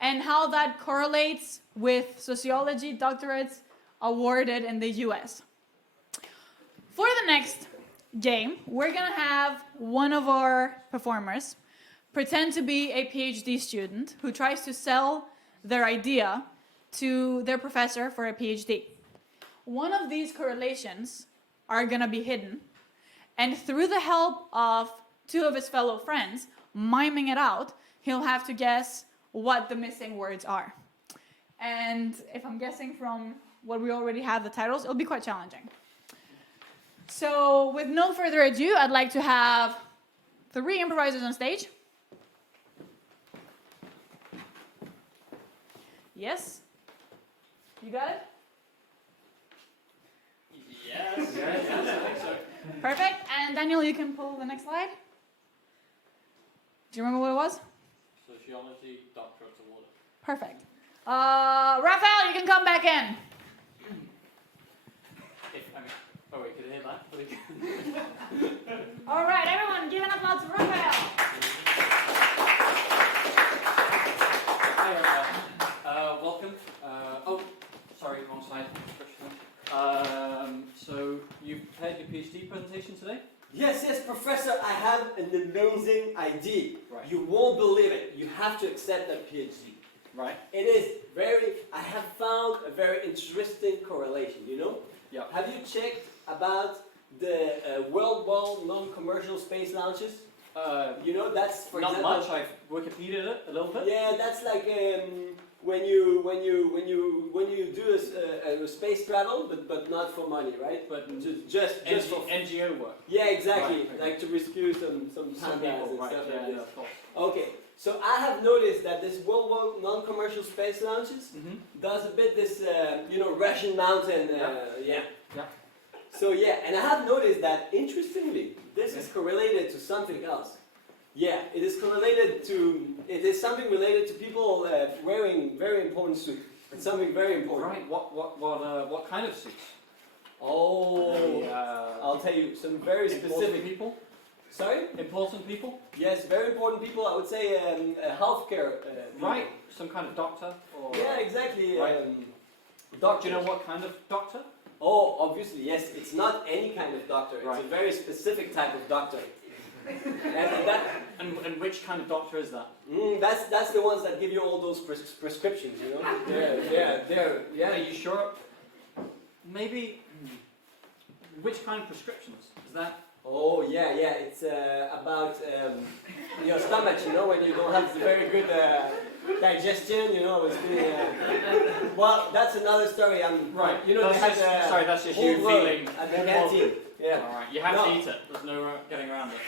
and how that correlates with sociology doctorates awarded in the US. For the next game, we're going to have one of our performers pretend to be a PhD student who tries to sell their idea to their professor for a PhD. One of these correlations are going to be hidden, and through the help of two of his fellow friends miming it out, he'll have to guess what the missing words are. And if I'm guessing from what we already have the titles, it'll be quite challenging. So with no further ado, I'd like to have 3 improvisers on stage. Yes? You got it? Yes, I think so. Perfect. And Daniel, you can pull the next slide. Do you remember what it was? Sociology doctorate award. Perfect. Raphael, you can come back in. Oh wait, could I hear that? All right, everyone, give an applause to Raphael. Hi, Raphael. Welcome. Sorry, wrong slide. So you prepared your PhD presentation today? Yes, Professor, I have an amazing idea. Right. You won't believe it. You have to accept that PhD. Right. It is I have found a very interesting correlation, you know? Yeah. Have you checked about the worldwide non-commercial space launches? You know, that's for not example... much. I've Wikipedia'd it a little bit. Yeah, that's like when you do a space travel, but not for money, right? But just for NGO work. Yeah, exactly. Right, okay. Like to rescue some Some pandas people, and right? stuff Yeah, like yeah, this. of course. Okay, so I have noticed that this worldwide non-commercial space launches Mm-hmm. does a bit this, Russian mountain, Yeah. So yeah, and I have noticed that, interestingly, this is correlated to something else. Yeah, it is something related to people wearing very important suits. It's something very important. Right. What kind of suits? Oh, I'll tell you some very Important specific people. Sorry? Important people. Yes, very important people. I would say healthcare. People. Right. Some kind of doctor. Or Yeah, exactly. Right. Doctor. Do you know what kind of doctor? Oh, obviously, yes. It's not any kind of doctor. It's Right. a very specific type of doctor. And which kind of doctor is that? That's the ones that give you all those prescriptions, you know? Are you sure? Maybe. Which kind of prescriptions? Is that? Oh, yeah. It's about your stomach, you know, when you don't have very good digestion, you know. It's really, well, that's another story. Right. You know, that's that's just you feeling at the canteen. Yeah. All right. You have to eat it. There's no getting around it.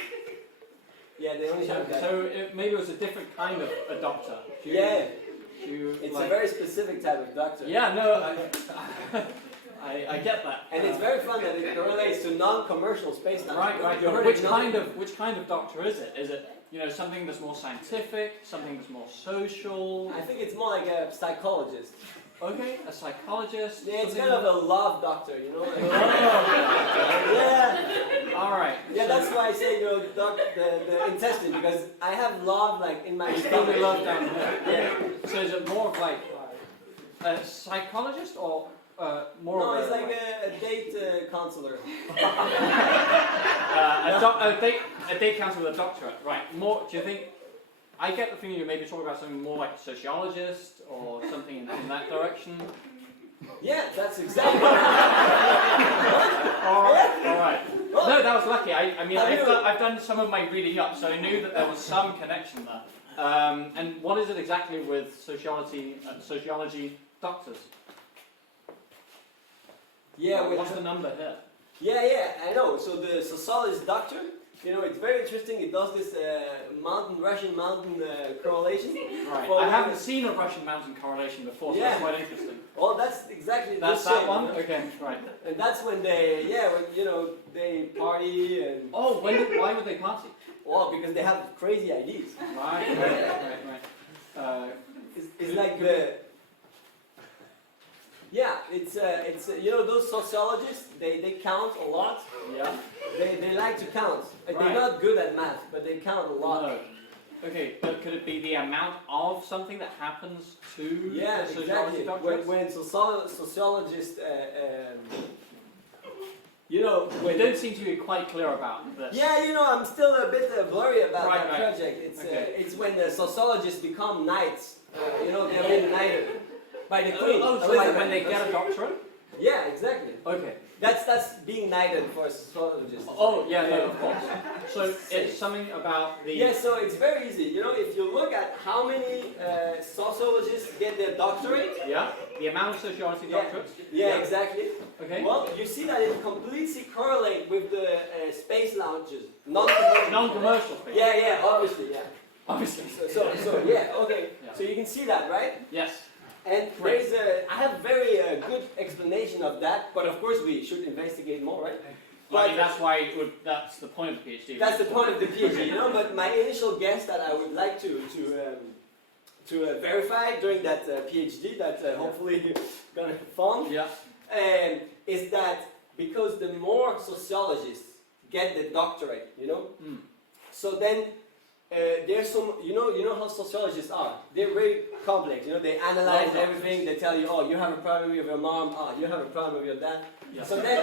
Yeah, they only have that. So maybe it was a different kind of a doctor. It's a very specific type of doctor. Yeah, no, I get that. And it's very fun that it correlates to non-commercial space now. Right. You heard Which it, kind of doctor is it? Is it something that's more scientific, something that's more social? I think it's more like a psychologist. Okay, a psychologist. Yeah, it's kind of a love doctor, you know. Yeah. All right. Yeah, that's why I say the intestine, because I have love like in my stomach. Love down here. Yeah. So is it more of like a psychologist or more? No, of it's like a date counselor. A date counselor with a doctorate, right? More? Do you think? I get the feeling you're maybe talking about something more like a sociologist or something in that direction. Yeah, that's exactly. All right. No, that was lucky. I mean, I've done some of my reading up, so I knew that there was some connection there. And what is it exactly with sociology doctors? Yeah. What's the number here? Yeah, I know. So the sociologist doctor, you know, it's very interesting. It does this Russian mountain correlation. Right. I haven't seen a Russian mountain correlation before, so that's quite interesting. Oh, that's exactly that's the that same, one. you know? Okay, right. And that's when they, they party and. Oh, why would they party? Well, because they have crazy ideas. Right. It's like the. Yeah, it's those sociologists, they count a lot. Yeah. They like to count. Right. They're not good at math, but they count a lot. No. Okay, but could it be the amount of something that happens to yeah, the exactly. When sociologists, we don't seem to be quite clear about this. Yeah, I'm still a bit blurry about that Right. project. It's when the sociologists become knights. They're being knighted by the queen. So like when they get a doctorate? Yeah, exactly. Okay. That's being knighted for a sociologist. Oh, yeah, of course. So it's something about the... Yeah, so it's very easy. If you look at how many sociologists get their doctorate... Yeah, the amount of sociology doctorates? Yeah, exactly. Okay. Well, you see that it completely correlates with the space launches. Non-commercial space. Yeah, obviously, yeah. Obviously. So yeah, okay. Yeah. So you can see that, right? Yes. And I have a very good explanation of that, but of course we should investigate more, right? Well, I mean, that's the point of the PhD. That's the point of the PhD, But my initial guess that I would like to verify during that PhD that hopefully you're gonna fund, is that because the more sociologists get the doctorate, so then. There's some, you know how sociologists are. They're very complex. They analyze everything. They tell you, oh, you have a problem with your mom. Oh, you have a problem with your dad. Yeah. So then,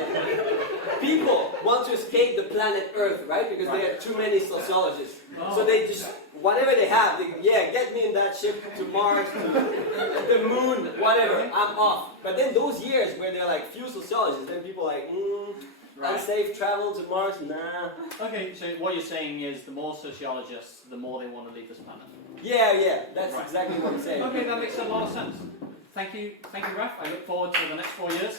people want to escape the planet Earth, right? Because there are too many sociologists. Oh. So they just, whatever they have, get me in that ship to Mars, to the moon, whatever. I'm off. But then those years where there are like few sociologists, then people are like, unsafe travel to Mars, nah. Okay, so what you're saying is the more sociologists, the more they want to leave this planet. Yeah, that's exactly what I'm saying. Okay, that makes a lot of sense. Thank you, Raf. I look forward to the next 4 years.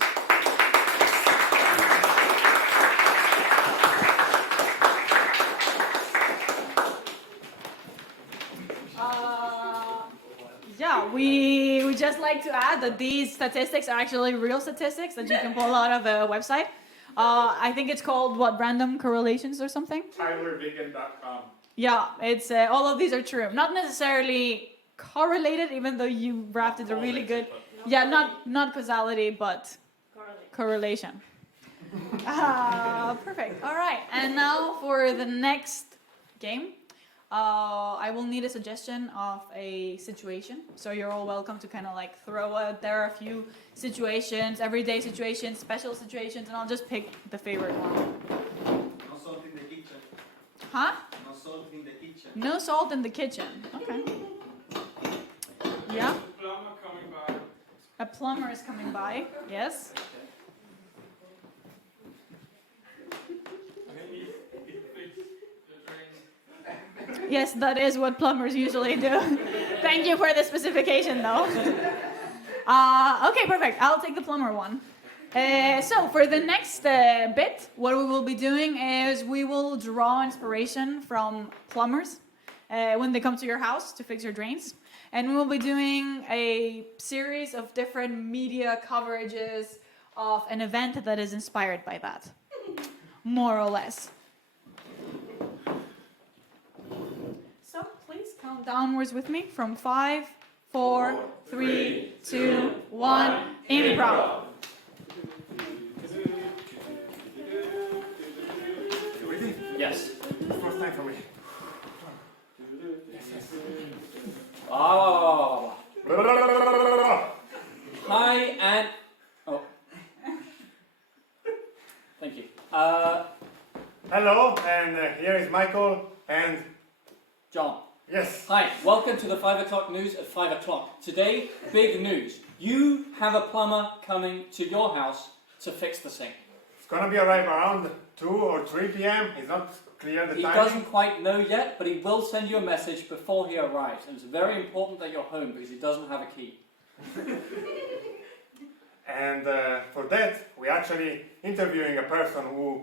We would just like to add that these statistics are actually real statistics that you can pull out of a website. I think it's called, random correlations or something? TylerVegan.com. Yeah, it's all of these are true. Not necessarily correlated, even though you drafted a really good... Yeah, not causality, but correlation. Perfect. All right, and now for the next game. I will need a suggestion of a situation. So you're all welcome to kind of like throw out there a few situations, everyday situations, special situations, and I'll just pick the favorite one. No salt in the kitchen. Huh? No salt in the kitchen. No salt in the kitchen. Okay. Yeah. A plumber coming by. A plumber is coming by. Yes. Yes, that is what plumbers usually do. Thank you for the specification, though. Okay, perfect. I'll take the plumber one. So for the next bit, what we will be doing is we will draw inspiration from plumbers when they come to your house to fix your drains. And we will be doing a series of different media coverages of an event that is inspired by that, more or less. So please count downwards with me from 5, 4, 3, 2, 1, improv. You ready? Yes. First time for me. Hi and oh, thank you. Hello, and here is Michael and John. yes. Hi, welcome to the 5 o'clock news at 5 o'clock. Today, big news. You have a plumber coming to your house to fix the sink. It's gonna be arrived around 2 or 3 p.m. It's not clear the He time. doesn't quite know yet, but he will send you a message before he arrives. And it's very important that you're home because he doesn't have a key. And for that, we're actually interviewing a person who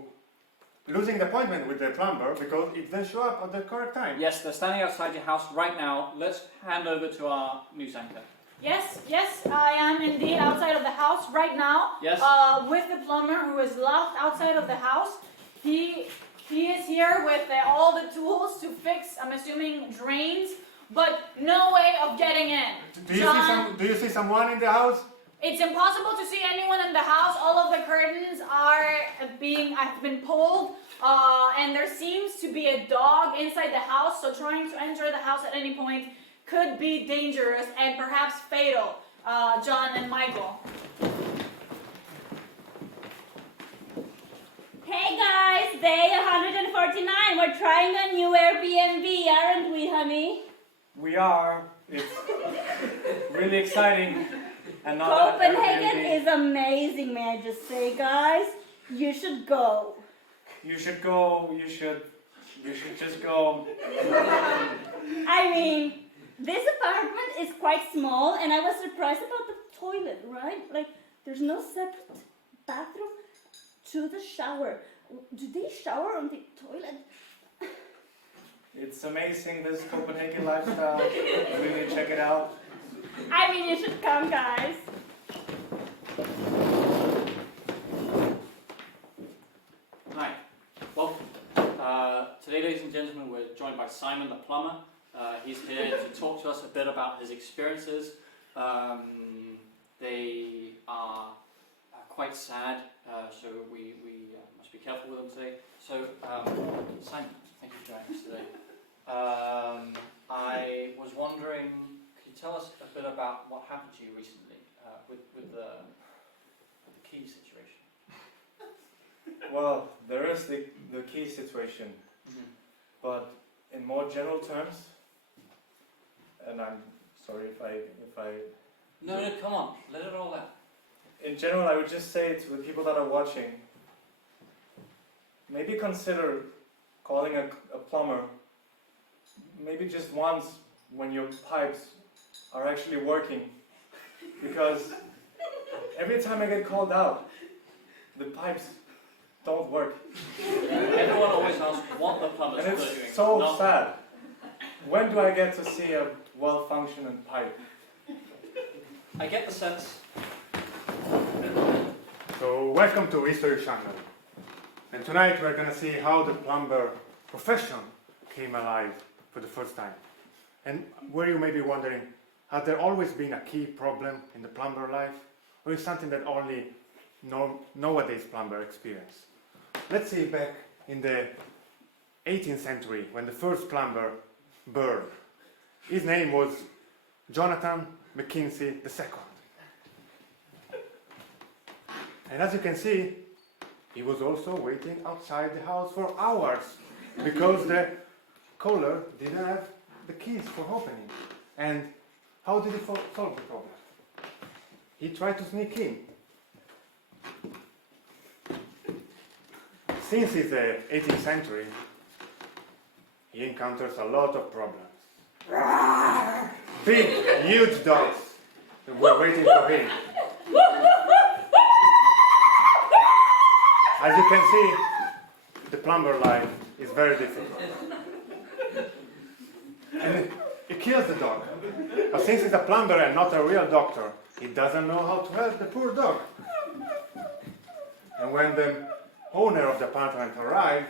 losing the appointment with the plumber because it didn't show up at the correct time. Yes, they're standing outside your house right now. Let's hand over to our news anchor. Yes, I am indeed outside of the house right now. Yes. With the plumber who is locked outside of the house. He is here with all the tools to fix, I'm assuming, drains, but no way of getting in. Do you see someone in the house? It's impossible to see anyone in the house. All of the curtains have been pulled, and there seems to be a dog inside the house. So trying to enter the house at any point could be dangerous and perhaps fatal. John and Michael. Hey guys, day 149. We're trying a new Airbnb, aren't we, honey? We are. It's really exciting. And not Copenhagen is amazing, may I just say, guys. You should go. You should go. You should just go. I mean, this apartment is quite small, and I was surprised about the toilet, right? Like, there's no separate bathroom to the shower. Do they shower on the toilet? It's amazing, this Copenhagen lifestyle. Really check it out. I mean, you should come, guys. Hi, welcome. Today, ladies and gentlemen, we're joined by Simon the plumber. He's here to talk to us a bit about his experiences. They are quite sad, so we must be careful with them today. So, Simon, thank you for joining us today. I was wondering, could you tell us a bit about what happened to you recently with the key situation? Well, there is the key situation, but in more general terms, and I'm sorry if I. No, come on, let it all out. In general, I would just say to the people that are watching, maybe consider calling a plumber, maybe just once when your pipes are actually working, because every time I get called out, the pipes don't work. Everyone always asks what the plumber's And doing. it's so sad. When do I get to see a well-functioning pipe? I get the sense. So welcome to History Channel. And tonight we're going to see how the plumber profession came alive for the first time. And were you maybe wondering, has there always been a key problem in the plumber life? Or is it something that only nowadays plumber experience? Let's see back in the 18th century when the first plumber bird. His name was Jonathan McKinsey II. And as you can see, he was also waiting outside the house for hours because the caller didn't have the keys for opening. And how did he solve the problem? He tried to sneak in. Since it's the 18th century, he encounters a lot of problems. Big, huge dogs that were waiting for him. As you can see, the plumber life is very difficult. And it kills the dog. But since he's a plumber and not a real doctor, he doesn't know how to help the poor dog. And when the owner of the apartment arrived,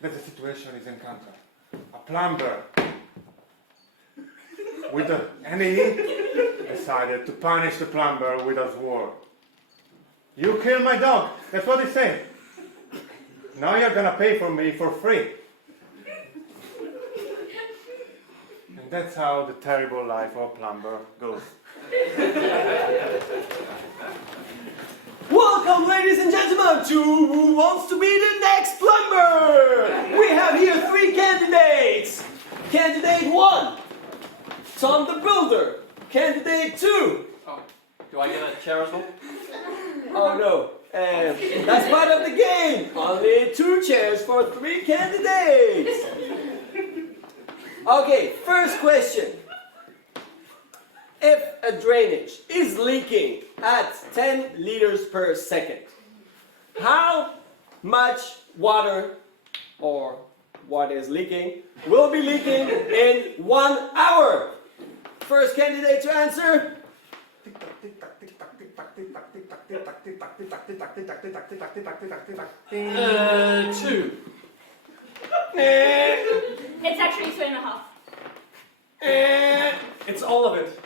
then the situation is encountered. A plumber and he decided to punish the plumber with a sword. You killed my dog. That's what he said. Now you're gonna pay for me for free. And that's how the terrible life of a plumber goes. Welcome, ladies and gentlemen, to Who Wants to Be the Next Plumber? We have here 3 candidates. Candidate 1, Tom the Builder. Candidate 2. Oh, do I get a chair as well? Oh no, that's part of the game. Only 2 chairs for 3 candidates. Okay, first question. If a drainage is leaking at 10 liters per second, how much water, or what is leaking, will be leaking in 1 hour? First candidate to answer. 2. It's actually 2.5. It's all of it.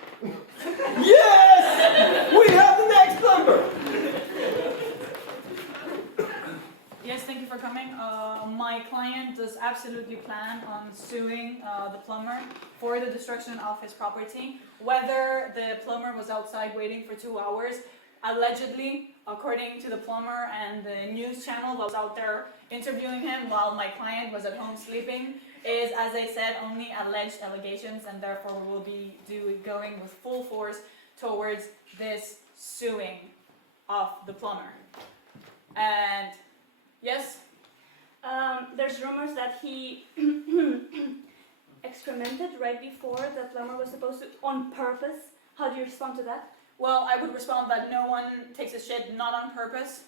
Yes! We have the next plumber. Yes, thank you for coming. My client does absolutely plan on suing the plumber for the destruction of his property. Whether the plumber was outside waiting for 2 hours, allegedly, according to the plumber and the news channel that was out there interviewing him while my client was at home sleeping, is, as I said, only alleged allegations, and therefore we will be going with full force towards this suing of the plumber. And yes? There's rumors that he excremented right before the plumber was supposed to, on purpose. How do you respond to that? Well, I would respond that no one takes a shit not on purpose.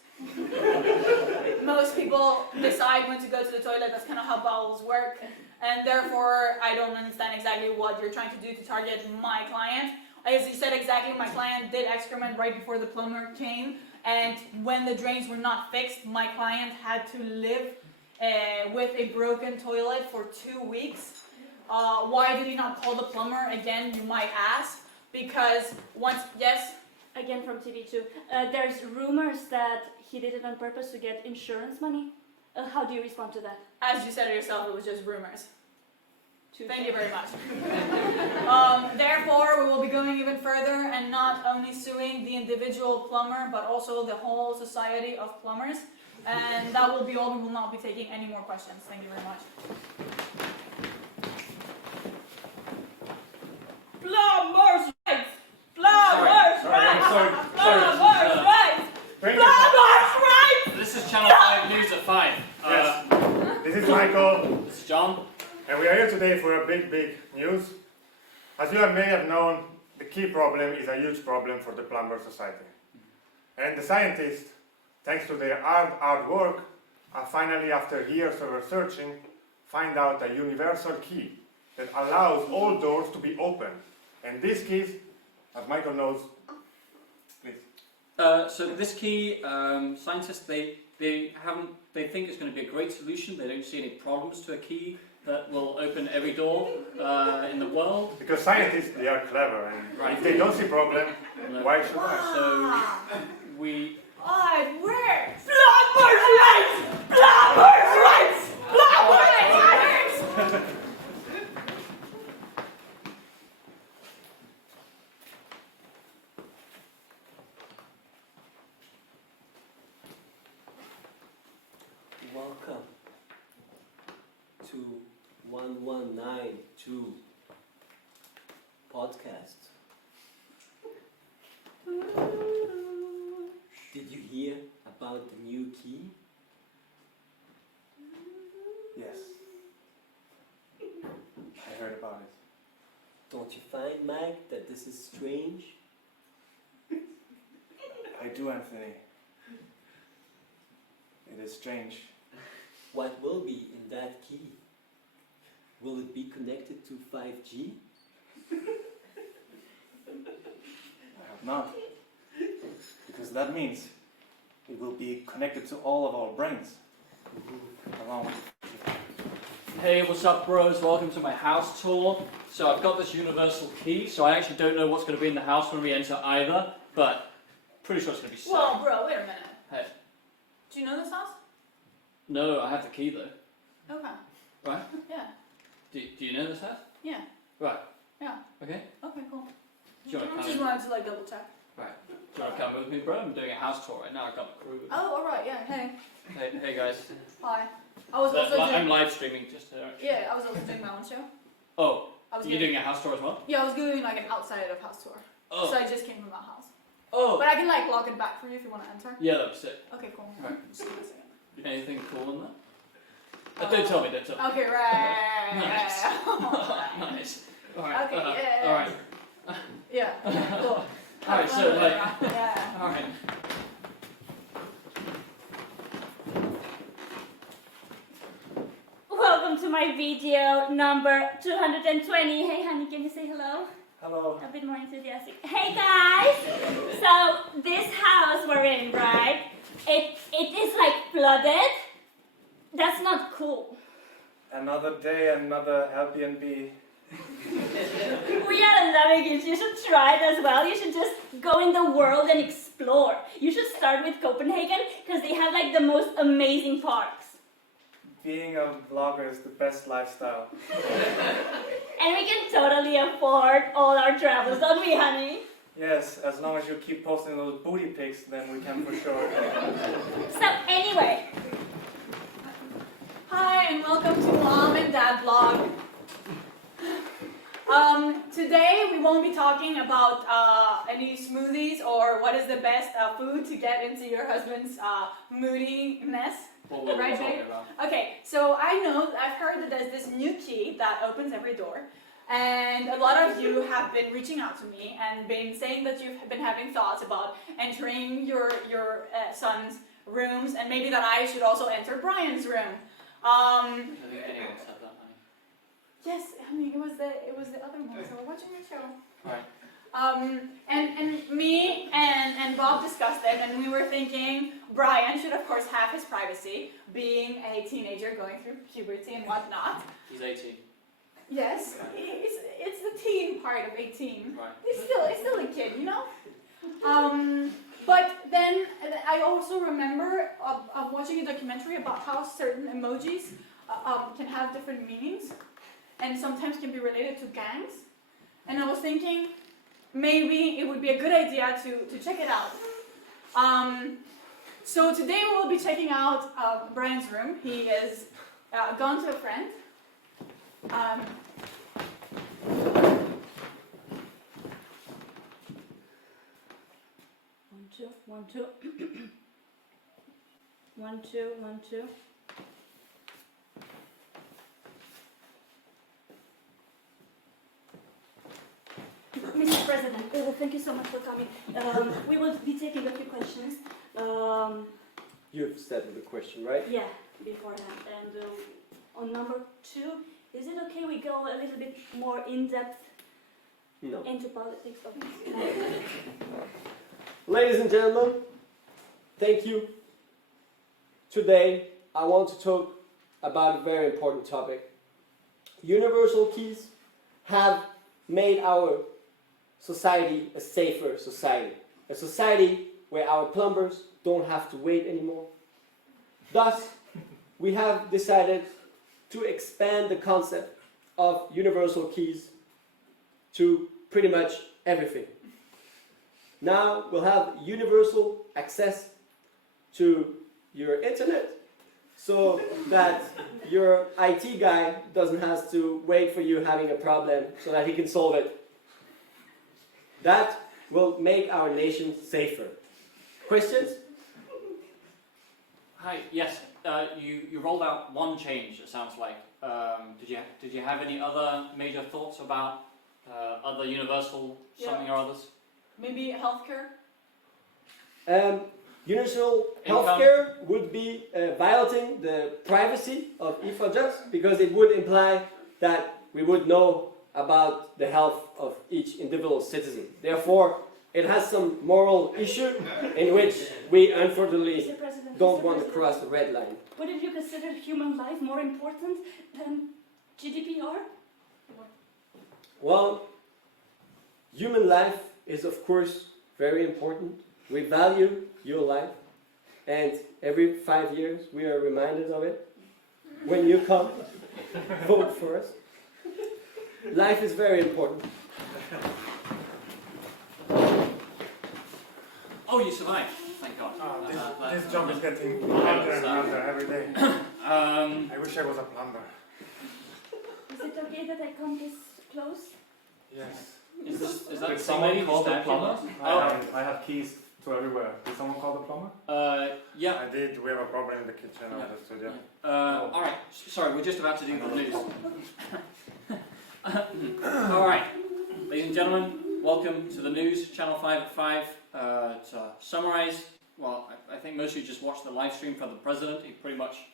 Most people decide when to go to the toilet. That's kind of how bowels work. And therefore, I don't understand exactly what you're trying to do to target my client. As you said exactly, my client did excrement right before the plumber came. And when the drains were not fixed, my client had to live with a broken toilet for 2 weeks. Why did he not call the plumber again, you might ask? Because once, yes? Again from TV2. There's rumors that he did it on purpose to get insurance money. How do you respond to that? As you said it yourself, it was just rumors. Thank you very much. Therefore, we will be going even further and not only suing the individual plumber, but also the whole society of plumbers. And that will be all. We will not be taking any more questions. Thank you very much. Plumbers' rights! Plumbers' rights! Sorry. Plumbers' rights! Plumbers' rights! This is Channel 5 News at 5. Yes. This is Michael. This is John. And we are here today for a big news. As you may have known, the key problem is a huge problem for the plumber society. And the scientists, thanks to their hard work, finally, after years of researching, find out a universal key that allows all doors to be open. And this key, as Michael knows, please. So this key, scientists, they think it's going to be a great solution. They don't see any problems to a key that will open every door in the world. Because scientists, they are clever, and right. If they don't see problem, why should I? So we... Oh, it works! Plumbers' rights! Plumbers' rights! Plumbers' rights! Welcome to 1192 podcast. Did you hear about the new key? Yes. I heard about it. Don't you find, Mike, that this is strange? I do, Anthony. It is strange. What will be in that key? Will it be connected to 5G? I hope not. Because that means it will be connected to all of our brains. Along with Hey, what's up, bros? Welcome to my house tour. So I've got this universal key, so I actually don't know what's going to be in the house when we enter either, but pretty sure it's going to be sick. Whoa, bro, wait a minute. Hey. Do you know this house? No, I have the key though. Okay. Right? Yeah. Do you know this house? Yeah. Right. Yeah. Okay. Okay, cool. Do you want to I come just in? wanted to like double check. Right. Do you want to come with me, bro? I'm doing a house tour right now. I've got the crew with me. Oh, alright, yeah, hey. Hey guys. Hi. I was also I'm doing, live streaming just to... yeah, I was also doing my own show. Oh, I was you're doing, doing a house tour as well? yeah, I was doing like an outside of house tour. Oh. So I just came from my house. Oh. But I can like lock it back for you if you want to enter. Yeah, that'd be sick. Okay, cool. Right. Just give me a second. Anything cool in that? Don't tell me, don't tell me. Okay, right. Nice. Nice. Alright. Okay, yeah. Alright. Yeah, okay, cool. Alright, so like... Yeah. Alright. Welcome to my video number 220. Hey honey, can you say hello? Hello. A bit more enthusiastic. Hey guys! So this house we're in, right? It is like flooded. That's not cool. Another day, another Airbnb. We are loving it. You should try it as well. You should just go in the world and explore. You should start with Copenhagen because they have like the most amazing parks. Being a vlogger is the best lifestyle. And we can totally afford all our travels, don't we, honey? Yes, as long as you keep posting those booty pics, then we can for sure. So anyway, Hi, and welcome to Mom and Dad Vlog. Today we won't be talking about any smoothies or what is the best food to get into your husband's moodiness. What Right, we're talking babe? about. Okay, so I've heard that there's this new key that opens every door. And a lot of you have been reaching out to me and been saying that you've been having thoughts about entering your son's rooms, and maybe that I should also enter Brian's room. I don't think anyone's had that money. Yes, I mean it was the other one. So we're watching your show. Right. And me and Bob discussed it, and we were thinking Brian should of course have his privacy, being a teenager going through puberty and whatnot. He's 18. Yes, it's the teen part of 18. Right. It's still a kid, you know. But then I also remember of watching a documentary about how certain emojis can have different meanings, and sometimes can be related to gangs. And I was thinking maybe it would be a good idea to check it out. So today we will be checking out Brian's room. He is gone to a friend. One, two. 1, 2, 1, 2. Mr. President, thank you so much for coming. We will be taking a few questions. You've started the question, right? Yeah, beforehand. And on number 2, is it okay we go a little bit more in depth No. into politics? Ladies and gentlemen, thank you. Today, I want to talk about a very important topic. Universal keys have made our society a safer society. A society where our plumbers don't have to wait anymore. Thus, we have decided to expand the concept of universal keys to pretty much everything. Now we'll have universal access to your internet, so that your IT guy doesn't have to wait for you having a problem so that he can solve it. That will make our nation safer. Questions? Hi. Yes. You rolled out one change. It sounds like. Did you have any other major thoughts about other universal something or others? Maybe healthcare? Universal healthcare would be violating the privacy of each of us because it would imply that we would know about the health of each individual citizen. Therefore, it has some moral issue in which we unfortunately Mr. President, don't Mr. want to President, cross the red line. Wouldn't you consider human life more important than GDPR? Well, human life is of course very important. We value your life, and every 5 years we are reminded of it. When you come, vote for us. Life is very important. Oh, you survived. Thank God. This job is getting harder and harder every day. I wish I was a plumber. Is it okay that I come this close? Yes. Is that Did the someone lady call who's the standing plumber? there? I have keys to everywhere. Did someone call the plumber? Yeah. I did. We have a problem in the kitchen of the studio. All right. Sorry, we're just about to do the news. All right, ladies and gentlemen, welcome to the news, Channel 5 at 5. To summarize, well, I think most of you just watched the live stream for the president. He pretty much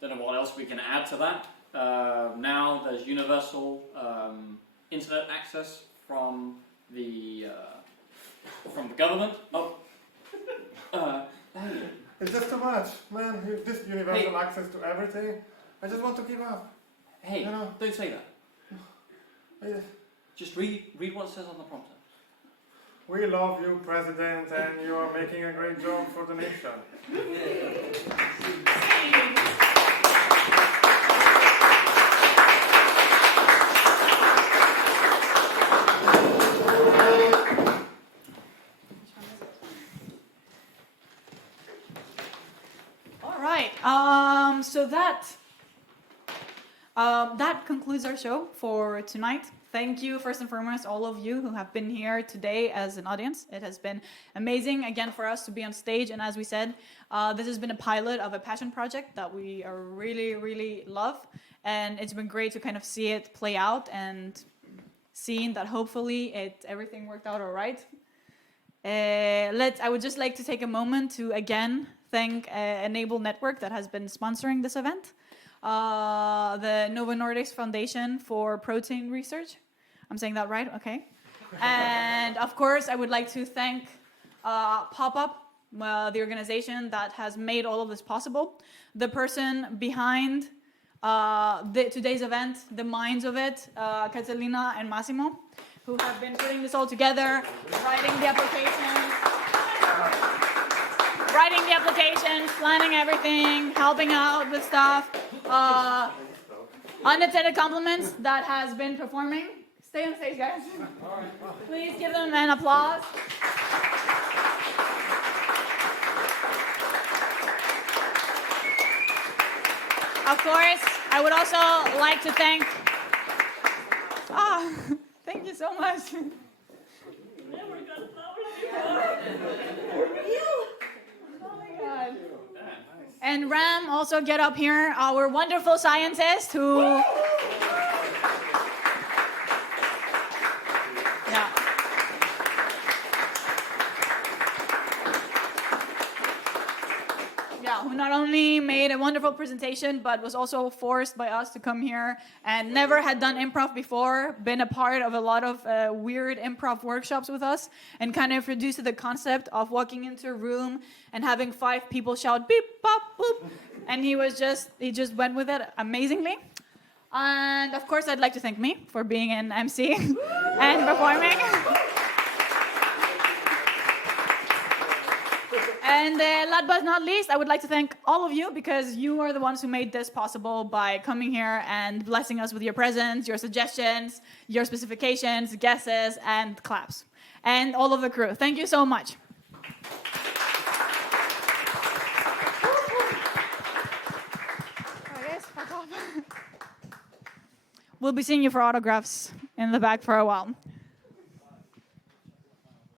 don't know what else we can add to that. Now there's universal internet access from the government. Oh, hey. It's just too much, man. This universal access to everything. I just want to give up. Hey, You know? don't say that. I- Just read what it says on the prompter. We love you, President, and you are making a great job for the nation. All right. So that concludes our show for tonight. Thank you, first and foremost, all of you who have been here today as an audience. It has been amazing, again, for us to be on stage. And as we said, this has been a pilot of a passion project that we really, really love. And it's been great to kind of see it play out and seeing that hopefully everything worked out all right. I would just like to take a moment to, again, thank Enable Network that has been sponsoring this event. The Novo Nordisk Foundation for Protein Research. I'm saying that right? Okay. And of course, I would like to thank Pop-Up, the organization that has made all of this possible. The person behind today's event, the minds of it, Catalina and Massimo, who have been putting this all together, writing the applications, planning everything, helping out with stuff. Unintended compliments that has been performing. Stay on stage, guys. Please give them an applause. Of course, I would also like to thank... thank you so much. Oh my God. And Ram, also get up here, our wonderful scientist who... Yeah. Yeah, who not only made a wonderful presentation, but was also forced by us to come here and never had done improv before, been a part of a lot of weird improv workshops with us, and kind of introduced the concept of walking into a room and having 5 people shout beep, bop, boop. And he just went with it amazingly. And of course, I'd like to thank me for being an MC and performing. And last but not least, I would like to thank all of you because you are the ones who made this possible by coming here and blessing us with your presence, your suggestions, your specifications, guesses, and claps. And all of the crew. Thank you so much. we'll be seeing you for autographs in the back for a while.